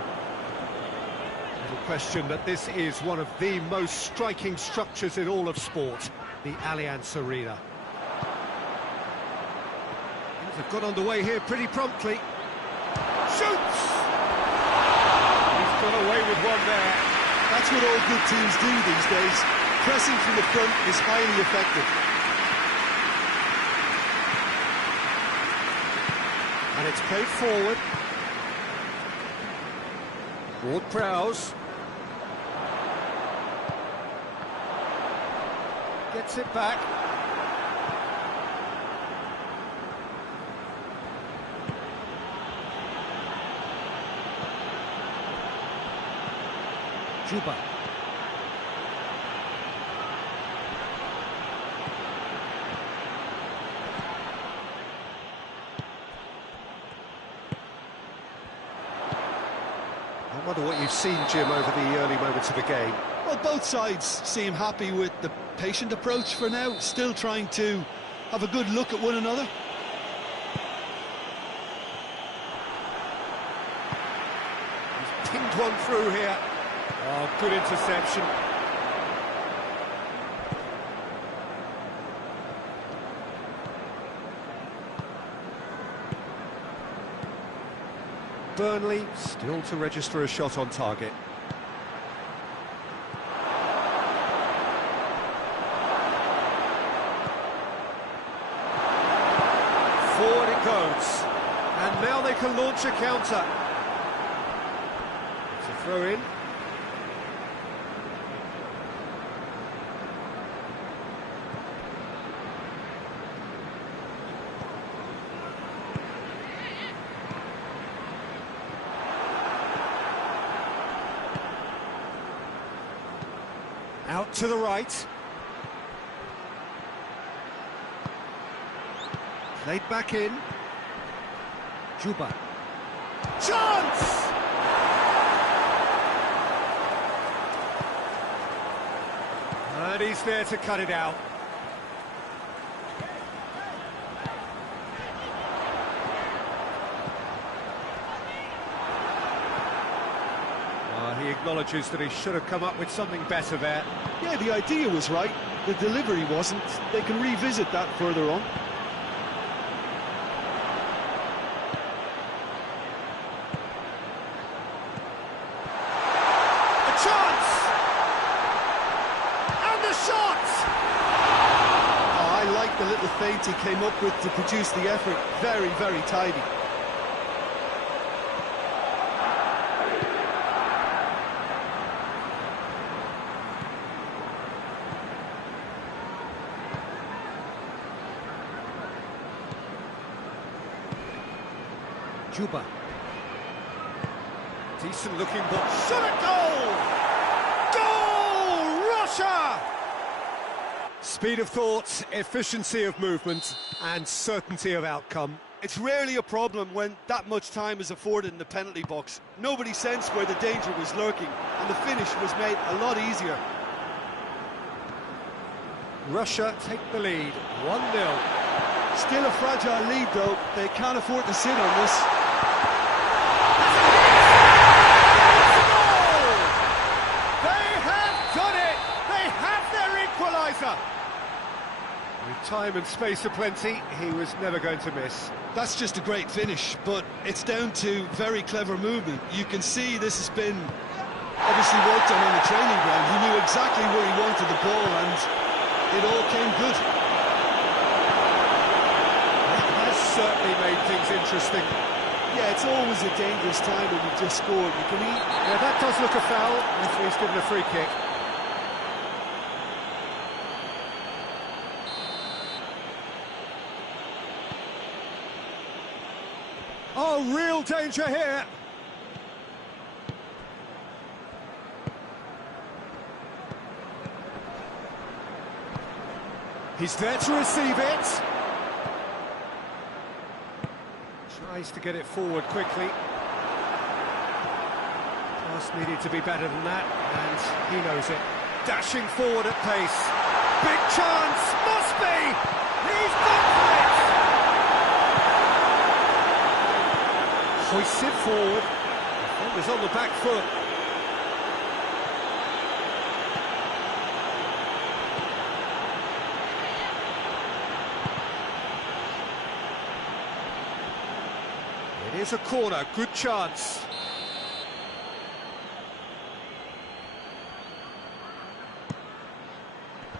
Little question that this is one of the most striking structures in all of sport, the Allianz Arena. Things have got underway here pretty promptly. Shoots! He's got away with one there. That's what all good teams do these days. Pressing from the front is highly effective. And it's played forward. Ward-Prowse. Gets it back. Juba. I wonder what you've seen, Jim, over the early moments of the game. Well, both sides seem happy with the patient approach for now, still trying to have a good look at one another. He's pinged one through here. Oh, good interception. Burnley still to register a shot on target. Forward it goes. And now they can launch a counter. It's a throw in. Out to the right. Played back in. Juba. Chance! And he's there to cut it out. He acknowledges that he should have come up with something better there. Yeah, the idea was right, the delivery wasn't. They can revisit that further on. A chance! And the shot! Oh, I like the little feint he came up with to produce the effort. Very, very tidy. Juba. Decent looking ball. Shot at goal! Goal! Russia! Speed of thought, efficiency of movement, and certainty of outcome. It's rarely a problem when that much time is afforded in the penalty box. Nobody sensed where the danger was lurking, and the finish was made a lot easier. Russia take the lead, 1-0. Still a fragile lead, though. They can't afford to sit on this. With time and space aplenty, he was never going to miss. That's just a great finish, but it's down to very clever movement. You can see this has been obviously worked on the training ground. He knew exactly where he wanted the ball, and it all came good. That has certainly made things interesting. Yeah, it's always a dangerous time when you've just scored. You can eat. Yeah, that does look a foul. Referee's given a free kick. Oh, real danger here. He's there to receive it. Tries to get it forward quickly. Just needed to be better than that, and he knows it. Dashing forward at pace. Big chance, must be! He's gone for it! Hoists it forward. Defender's on the back foot. It is a corner, good chance.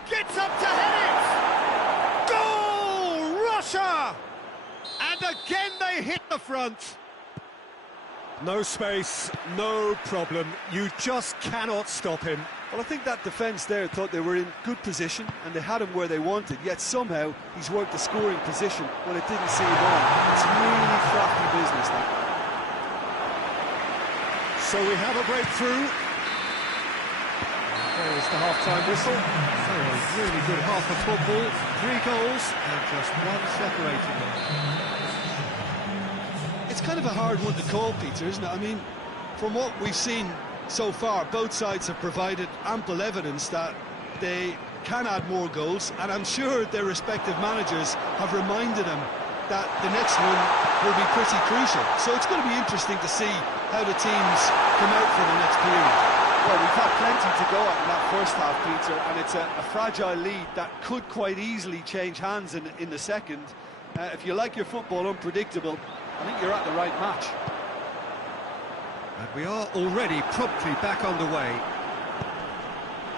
Gets up to head it! Goal! Russia! And again they hit the front. No space, no problem. You just cannot stop him. Well, I think that defence there thought they were in good position and they had him where they wanted, yet somehow he's worked the scoring position when it didn't seem on. It's really crafty business, that. So we have a breakthrough. There is the half-time whistle. So a really good half of football. 3 goals and just one separating them. It's kind of a hard one to call, Peter, isn't it? I mean, from what we've seen so far, both sides have provided ample evidence that they can add more goals, and I'm sure their respective managers have reminded them that the next one will be pretty crucial. So it's going to be interesting to see how the teams come out for the next period. Well, we've had plenty to go at in that first half, Peter, and it's a fragile lead that could quite easily change hands in the second. If you like your football unpredictable, I think you're at the right match. And we are already promptly back underway.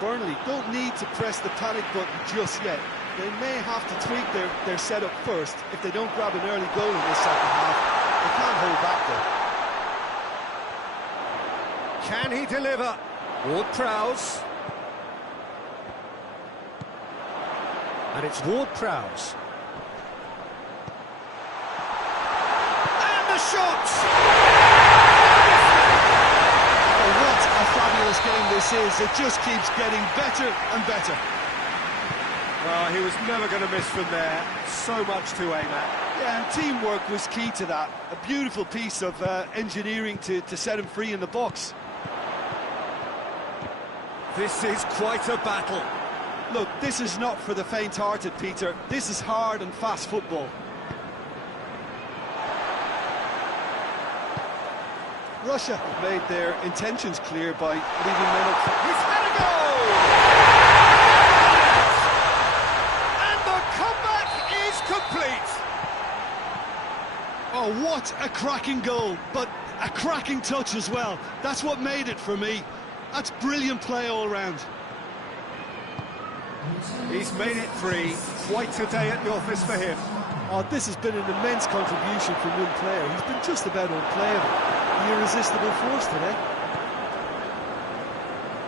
Burnley don't need to press the panic button just yet. They may have to tweak their setup first. If they don't grab an early goal in this second half, they can't hold back there. Can he deliver? Ward-Prowse. And it's Ward-Prowse. And the shot! Oh, what a fabulous game this is. It just keeps getting better and better. Well, he was never going to miss from there. So much to aim at. Yeah, and teamwork was key to that. A beautiful piece of engineering to set him free in the box. This is quite a battle. Look, this is not for the faint-hearted, Peter. This is hard and fast football. Russia have made their intentions clear by leaving men up. He's had a goal! And the comeback is complete. Oh, what a cracking goal, but a cracking touch as well. That's what made it for me. That's brilliant play all round. He's made it 3. Quite a day at the office for him. Oh, this has been an immense contribution from one player. He's been just about unplayable. The irresistible force today.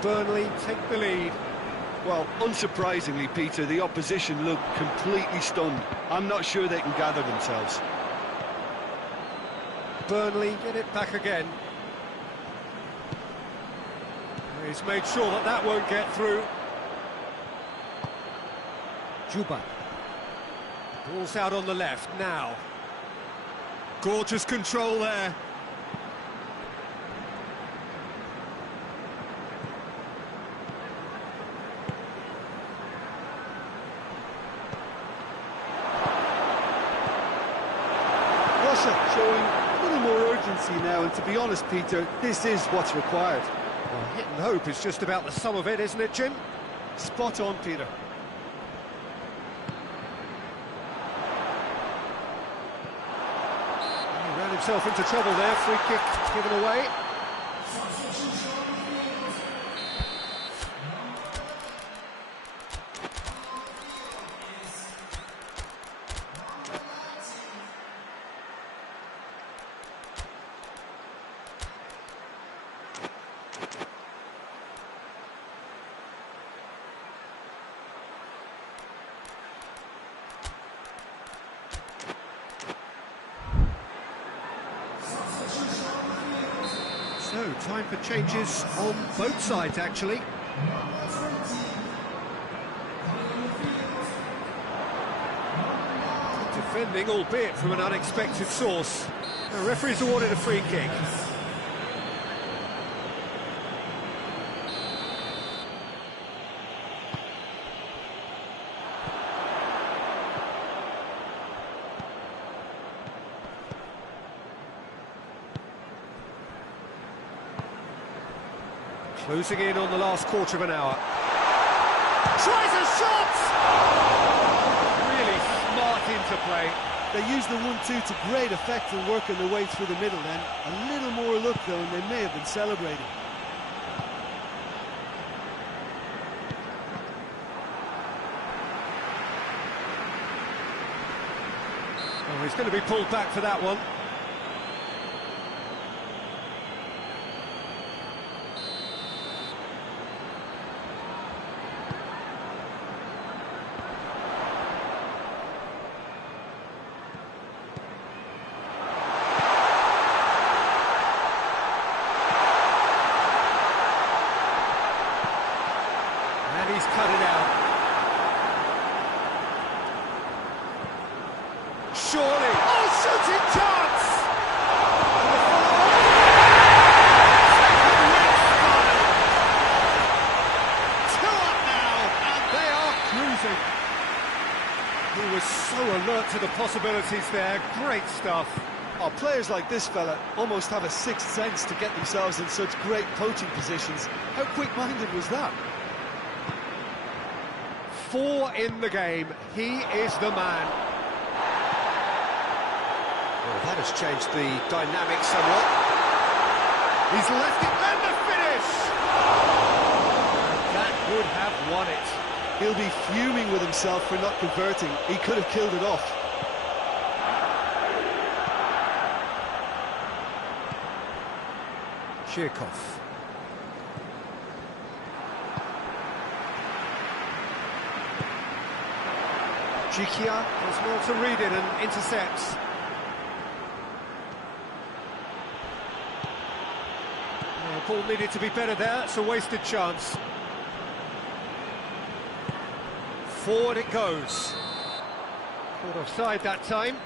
Burnley take the lead. Well, unsurprisingly, Peter, the opposition look completely stunned. I'm not sure they can gather themselves. Burnley get it back again. He's made sure that that won't get through. Juba. Ball's out on the left now. Gorgeous control there. Russia showing a little more urgency now, and to be honest, Peter, this is what's required. Well, hit and hope is just about the sum of it, isn't it, Jim? Spot on, Peter. He ran himself into trouble there. Free kick given away. So, time for changes on both sides, actually. Defending, albeit from an unexpected source. The referee's awarded a free kick. Closing in on the last quarter of an hour. Tries a shot! Really smart interplay. They used the 1-2 to great effect and working their way through the middle then. A little more luck though, and they may have been celebrating. Oh, he's going to be pulled back for that one. And he's cut it out. Surely. Oh, shooting chance! Two up now, and they are cruising. He was so alert to the possibilities there. Great stuff. Oh, players like this fella almost have a sixth sense to get themselves in such great poaching positions. How quick-minded was that? 4 in the game. He is the man. Well, that has changed the dynamic somewhat. He's left it, and the finish! That would have won it. He'll be fuming with himself for not converting. He could have killed it off. Chirkov. Jikia has well to read it and intercepts. The ball needed to be better there, it's a wasted chance. Forward it goes. Caught offside that time.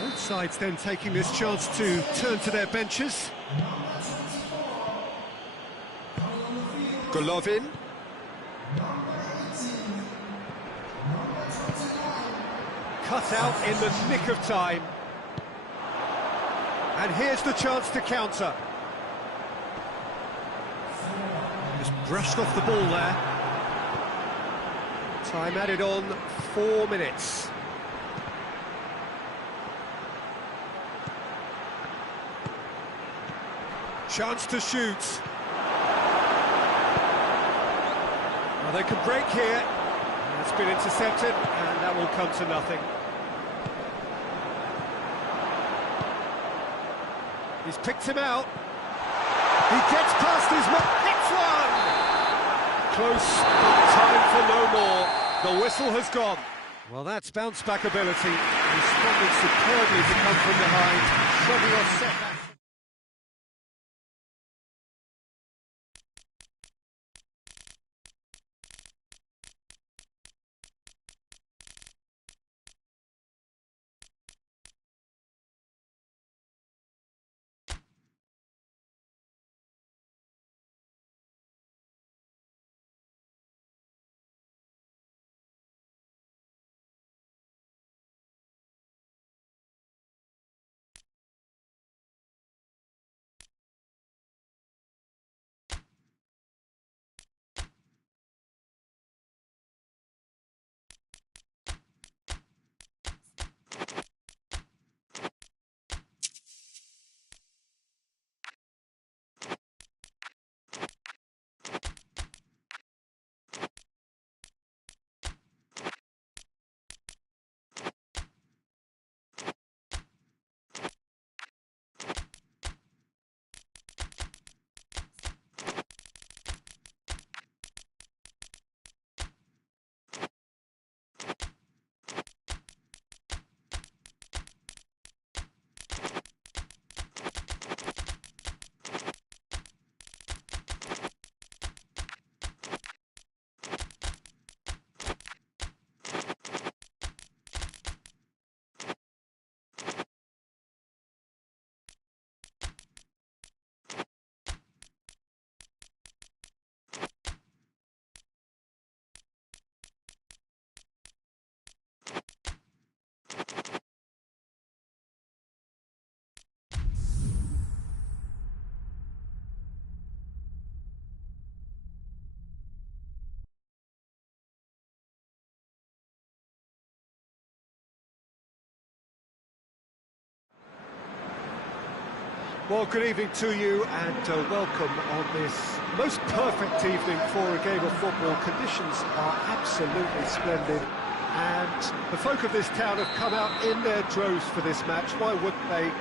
Both sides then taking this chance to turn to their benches. Golovin. Cut out in the nick of time. And here's the chance to counter. Just brushed off the ball there. Time added on, 4 minutes. Chance to shoot. Well, they could break here. It's been intercepted, and that will come to nothing. He's picked him out. He gets past his man. Hits one! Close, but time for no more. The whistle has gone. Well, that's bounce-back ability. Responding superbly to come from behind. Shoving off setback. Well, good evening to you and welcome on this most perfect evening for a game of football. Conditions are absolutely splendid and the folk of this town have come out in their droves for this match. Why wouldn't they?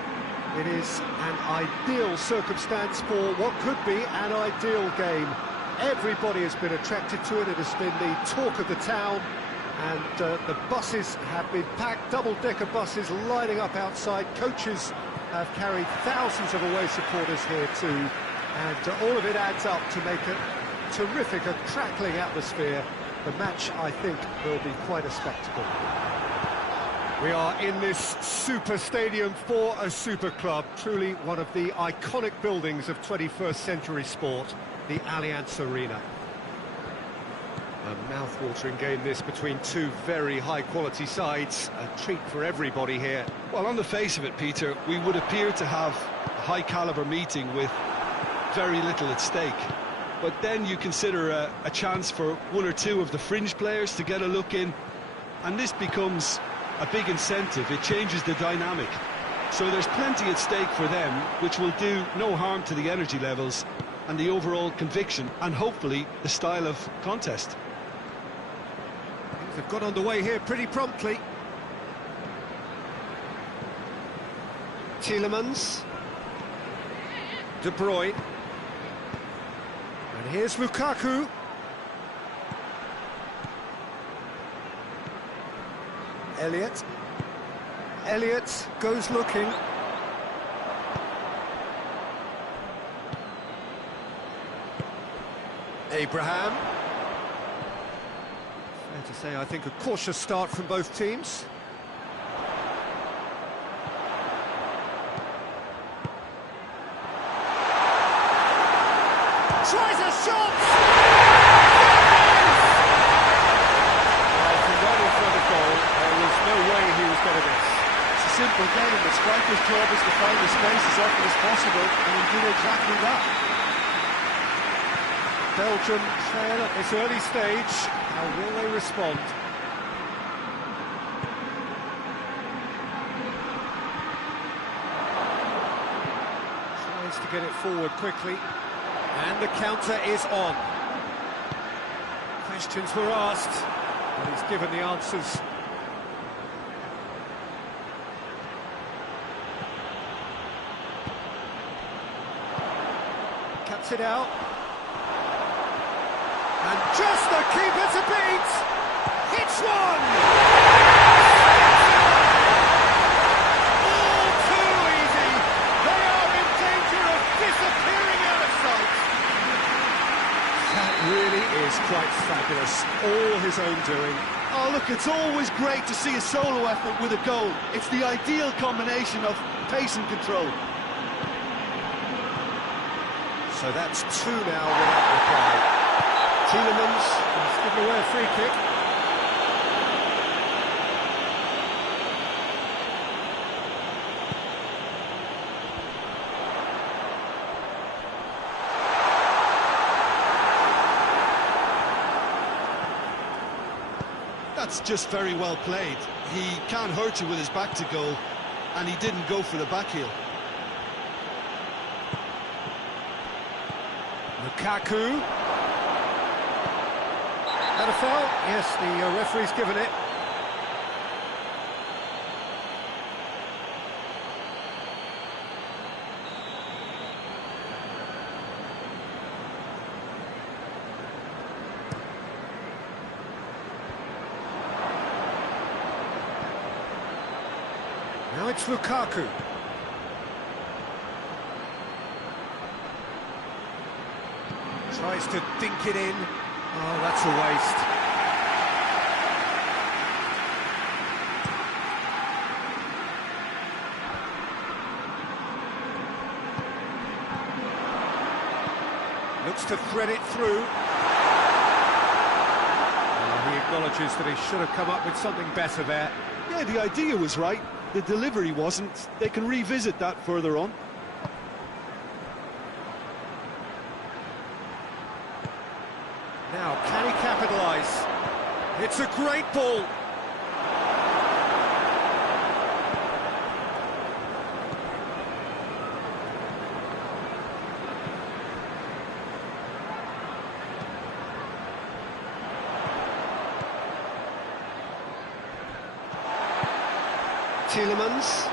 It is an ideal circumstance for what could be an ideal game. Everybody has been attracted to it. It has been the talk of the town, and the buses have been packed, double-decker buses lining up outside. Coaches have carried thousands of away supporters here too, and all of it adds up to make a terrific, a crackling atmosphere. The match, I think, will be quite a spectacle. We are in this super stadium for a super club, truly one of the iconic buildings of 21st century sport, the Allianz Arena. A mouth-watering game this between two very high-quality sides, a treat for everybody here. Well, on the face of it, Peter, we would appear to have a high-caliber meeting with very little at stake. But then you consider a chance for one or two of the fringe players to get a look in, and this becomes a big incentive. It changes the dynamic. So there's plenty at stake for them, which will do no harm to the energy levels and the overall conviction, and hopefully the style of contest. Things have got underway here pretty promptly. Tielemans. De Bruyne. And here's Lukaku. Elliott goes looking. Abraham. Fair to say, I think, a cautious start from both teams. Tries a shot! From right in front of goal, there was no way he was going to miss. It's a simple game. The striker's job is to find the space as often as possible, and he did exactly that. Belgium trail at this early stage. How will they respond? Tries to get it forward quickly. And the counter is on. Questions were asked, and he's given the answers. Cuts it out. And just the keeper to beat! Hits one! All too easy! They are in danger of disappearing out of sight! That really is quite fabulous. All his own doing. Oh, look, it's always great to see a solo effort with a goal. It's the ideal combination of pace and control. So that's two now without reply. Tielemans has given away a free kick. That's just very well played. He can't hurt you with his back to goal, and he didn't go for the back heel. Lukaku. That a foul? Yes, the referee's given it. Now it's Lukaku. Tries to dink it in. Oh, that's a waste. Looks to thread it through. He acknowledges that he should have come up with something better there. Yeah, the idea was right. The delivery wasn't. They can revisit that further on. Now, can he capitalise? It's a great ball. Tielemans.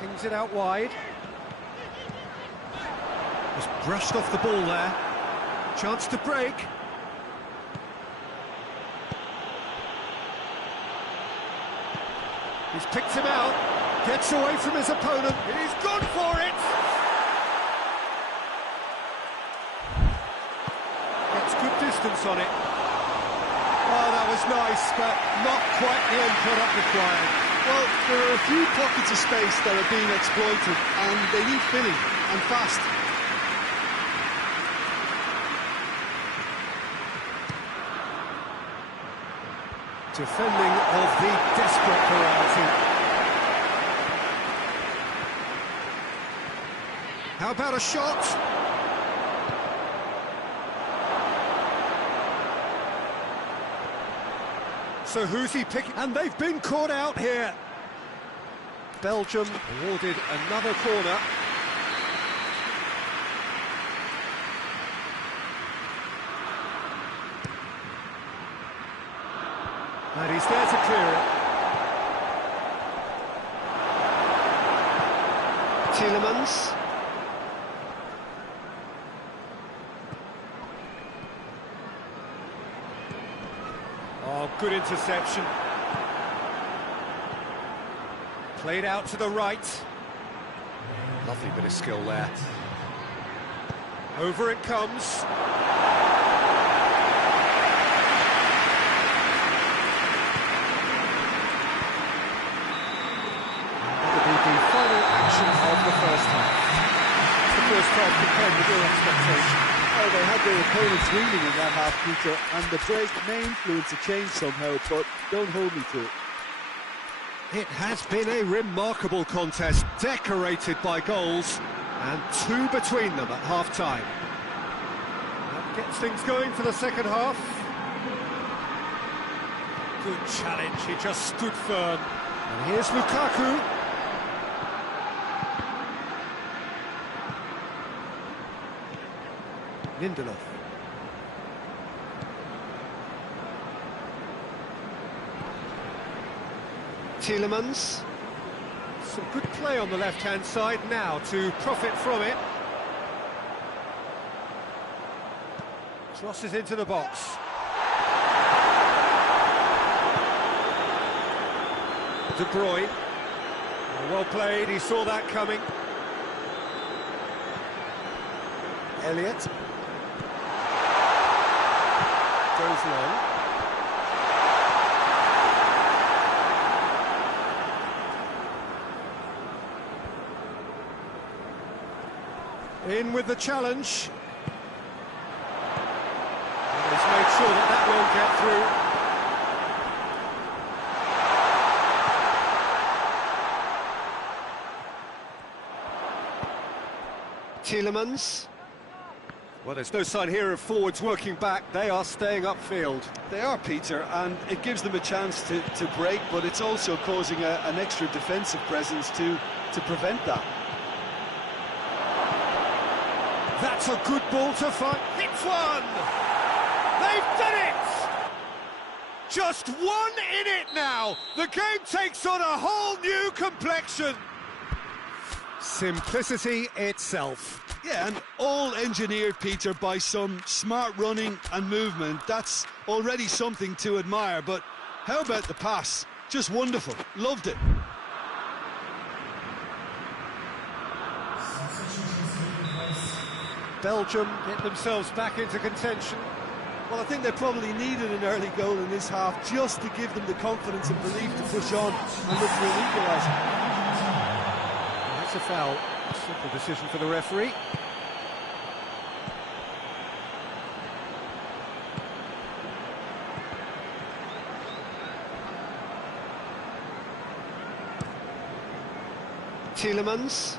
Pings it out wide. Just brushed off the ball there. Chance to break. He's picked him out. Gets away from his opponent. He's gone for it. Gets good distance on it. Oh, that was nice, but not quite the end product required. Well, there are a few pockets of space that are being exploited, and they need filling, and fast. Defending of the desperate variety. How about a shot? So who's he picking? And they've been caught out here. Belgium awarded another corner. And he's there to clear it. Tielemans. Oh, good interception. Played out to the right. Lovely bit of skill there. Over it comes. Of the first half. The first half compared with your expectation. Oh, they had their opponents reeling in that half, Peter, and the break may influence a change somehow, but don't hold me to it. It has been a remarkable contest, decorated by goals, and two between them at half-time. That gets things going for the second half. Good challenge, he just stood firm. And here's Lukaku. Lindelof. Tielemans. Some good play on the left-hand side now to profit from it. Crosses into the box. De Bruyne. Well played, he saw that coming. Elliott. Goes long. In with the challenge. And he's made sure that that won't get through. Tielemans. Well, there's no sign here of forwards working back. They are staying upfield. They are, Peter, and it gives them a chance to break, but it's also causing an extra defensive presence to prevent that. That's a good ball to fight. Hits one! They've done it! Just one in it now. The game takes on a whole new complexion. Simplicity itself. Yeah, and all engineered, Peter, by some smart running and movement. That's already something to admire, but how about the pass? Just wonderful. Loved it. Belgium get themselves back into contention. Well, I think they probably needed an early goal in this half just to give them the confidence and belief to push on and look for an equaliser. That's a foul. Simple decision for the referee. Tielemans.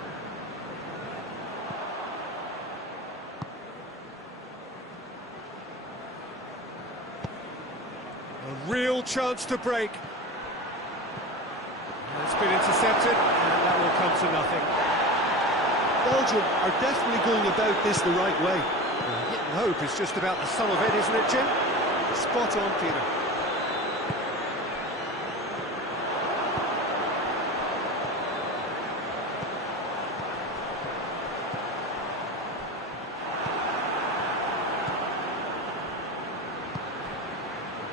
A real chance to break. It's been intercepted, and that will come to nothing. Belgium are definitely going about this the right way. Hit and hope is just about the sum of it, isn't it, Jim? Spot on, Peter.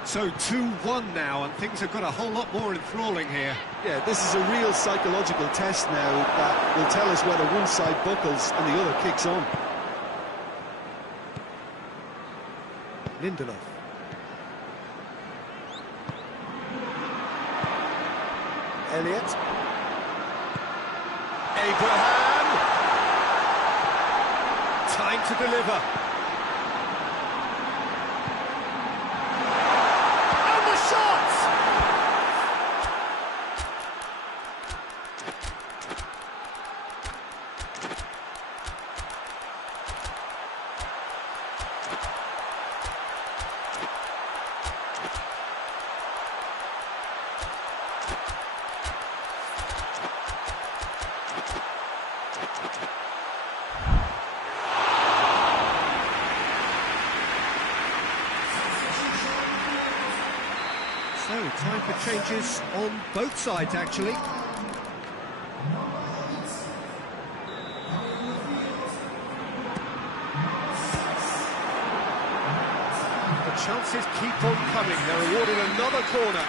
So 2-1 now, and things have got a whole lot more enthralling here. Yeah, this is a real psychological test now that will tell us whether one side buckles and the other kicks on. Lindelof. Elliott. Abraham. Time to deliver. And the shot! So, time for changes on both sides, actually. The chances keep on coming. They're awarded another corner.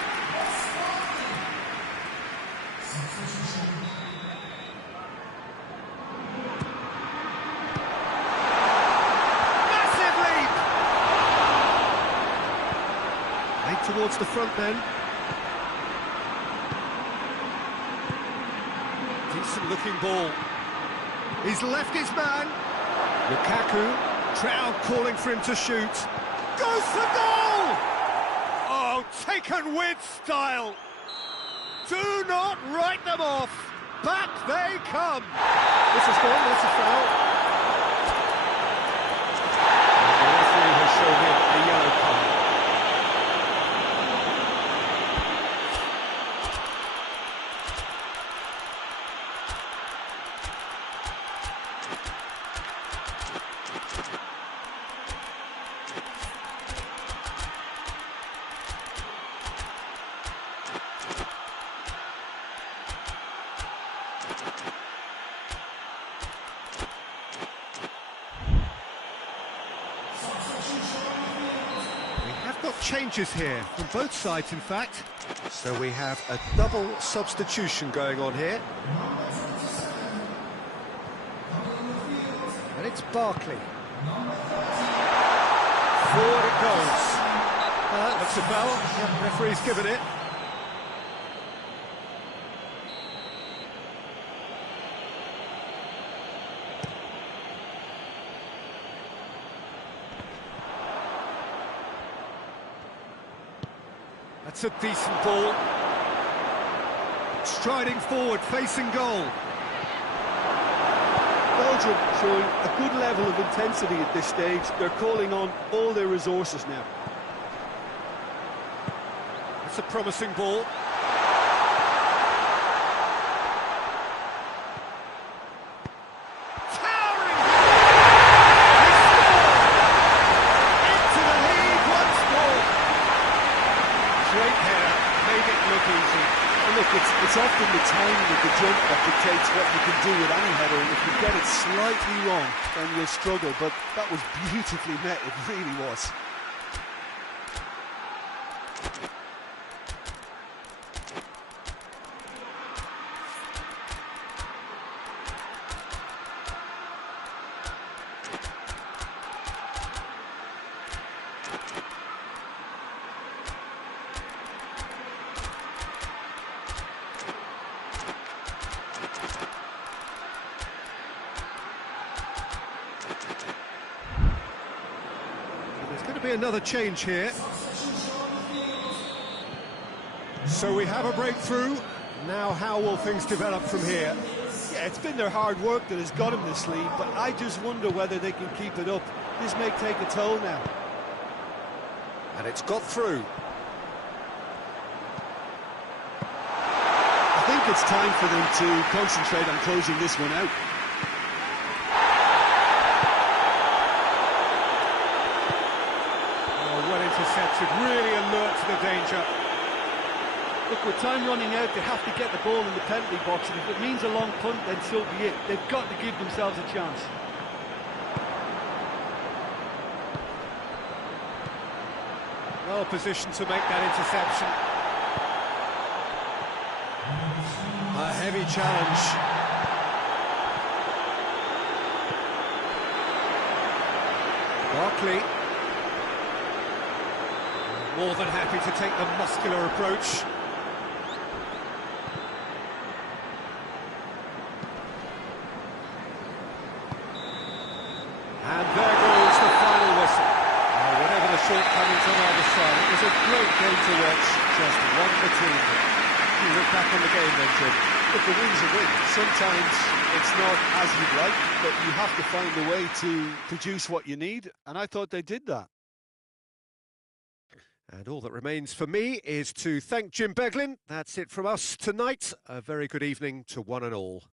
Towards the front then. Decent looking ball. He's left his man. Lukaku. Crowd calling for him to shoot. Goes for goal! Oh, taken with style. Do not write them off. Back they come. This is gone, that's a foul. The referee has shown him a yellow card. Changes here from both sides, in fact. So we have a double substitution going on here. And it's Barkley. Forward it goes. Looks a foul. Yeah, referee's given it. That's a decent ball. Striding forward, facing goal. Belgium showing a good level of intensity at this stage. They're calling on all their resources now. That's a promising ball. It's often the timing of the jump that dictates what you can do with any header, and if you get it slightly wrong, then you'll struggle, but that was beautifully met, it really was. Be another change here. So we have a breakthrough. Now how will things develop from here? Yeah, it's been their hard work that has got them this lead, but I just wonder whether they can keep it up. This may take a toll now. And it's got through. I think it's time for them to concentrate on closing this one out. reacted, really alert to the danger. Look, with time running out, they have to get the ball in the penalty box, and if it means a long punt, then so be it. They've got to give themselves a chance. Well positioned to make that interception. A heavy challenge. Barkley. More than happy to take the muscular approach. And there goes the final whistle. Whatever the shortcomings on either side, it was a great game to watch, just one between them. You look back on the game then, Jim. Look, the win's a win. Sometimes it's not as you'd like, but you have to find a way to produce what you need, and I thought they did that. And all that remains for me is to thank Jim Beglin. That's it from us tonight. A very good evening to one and all.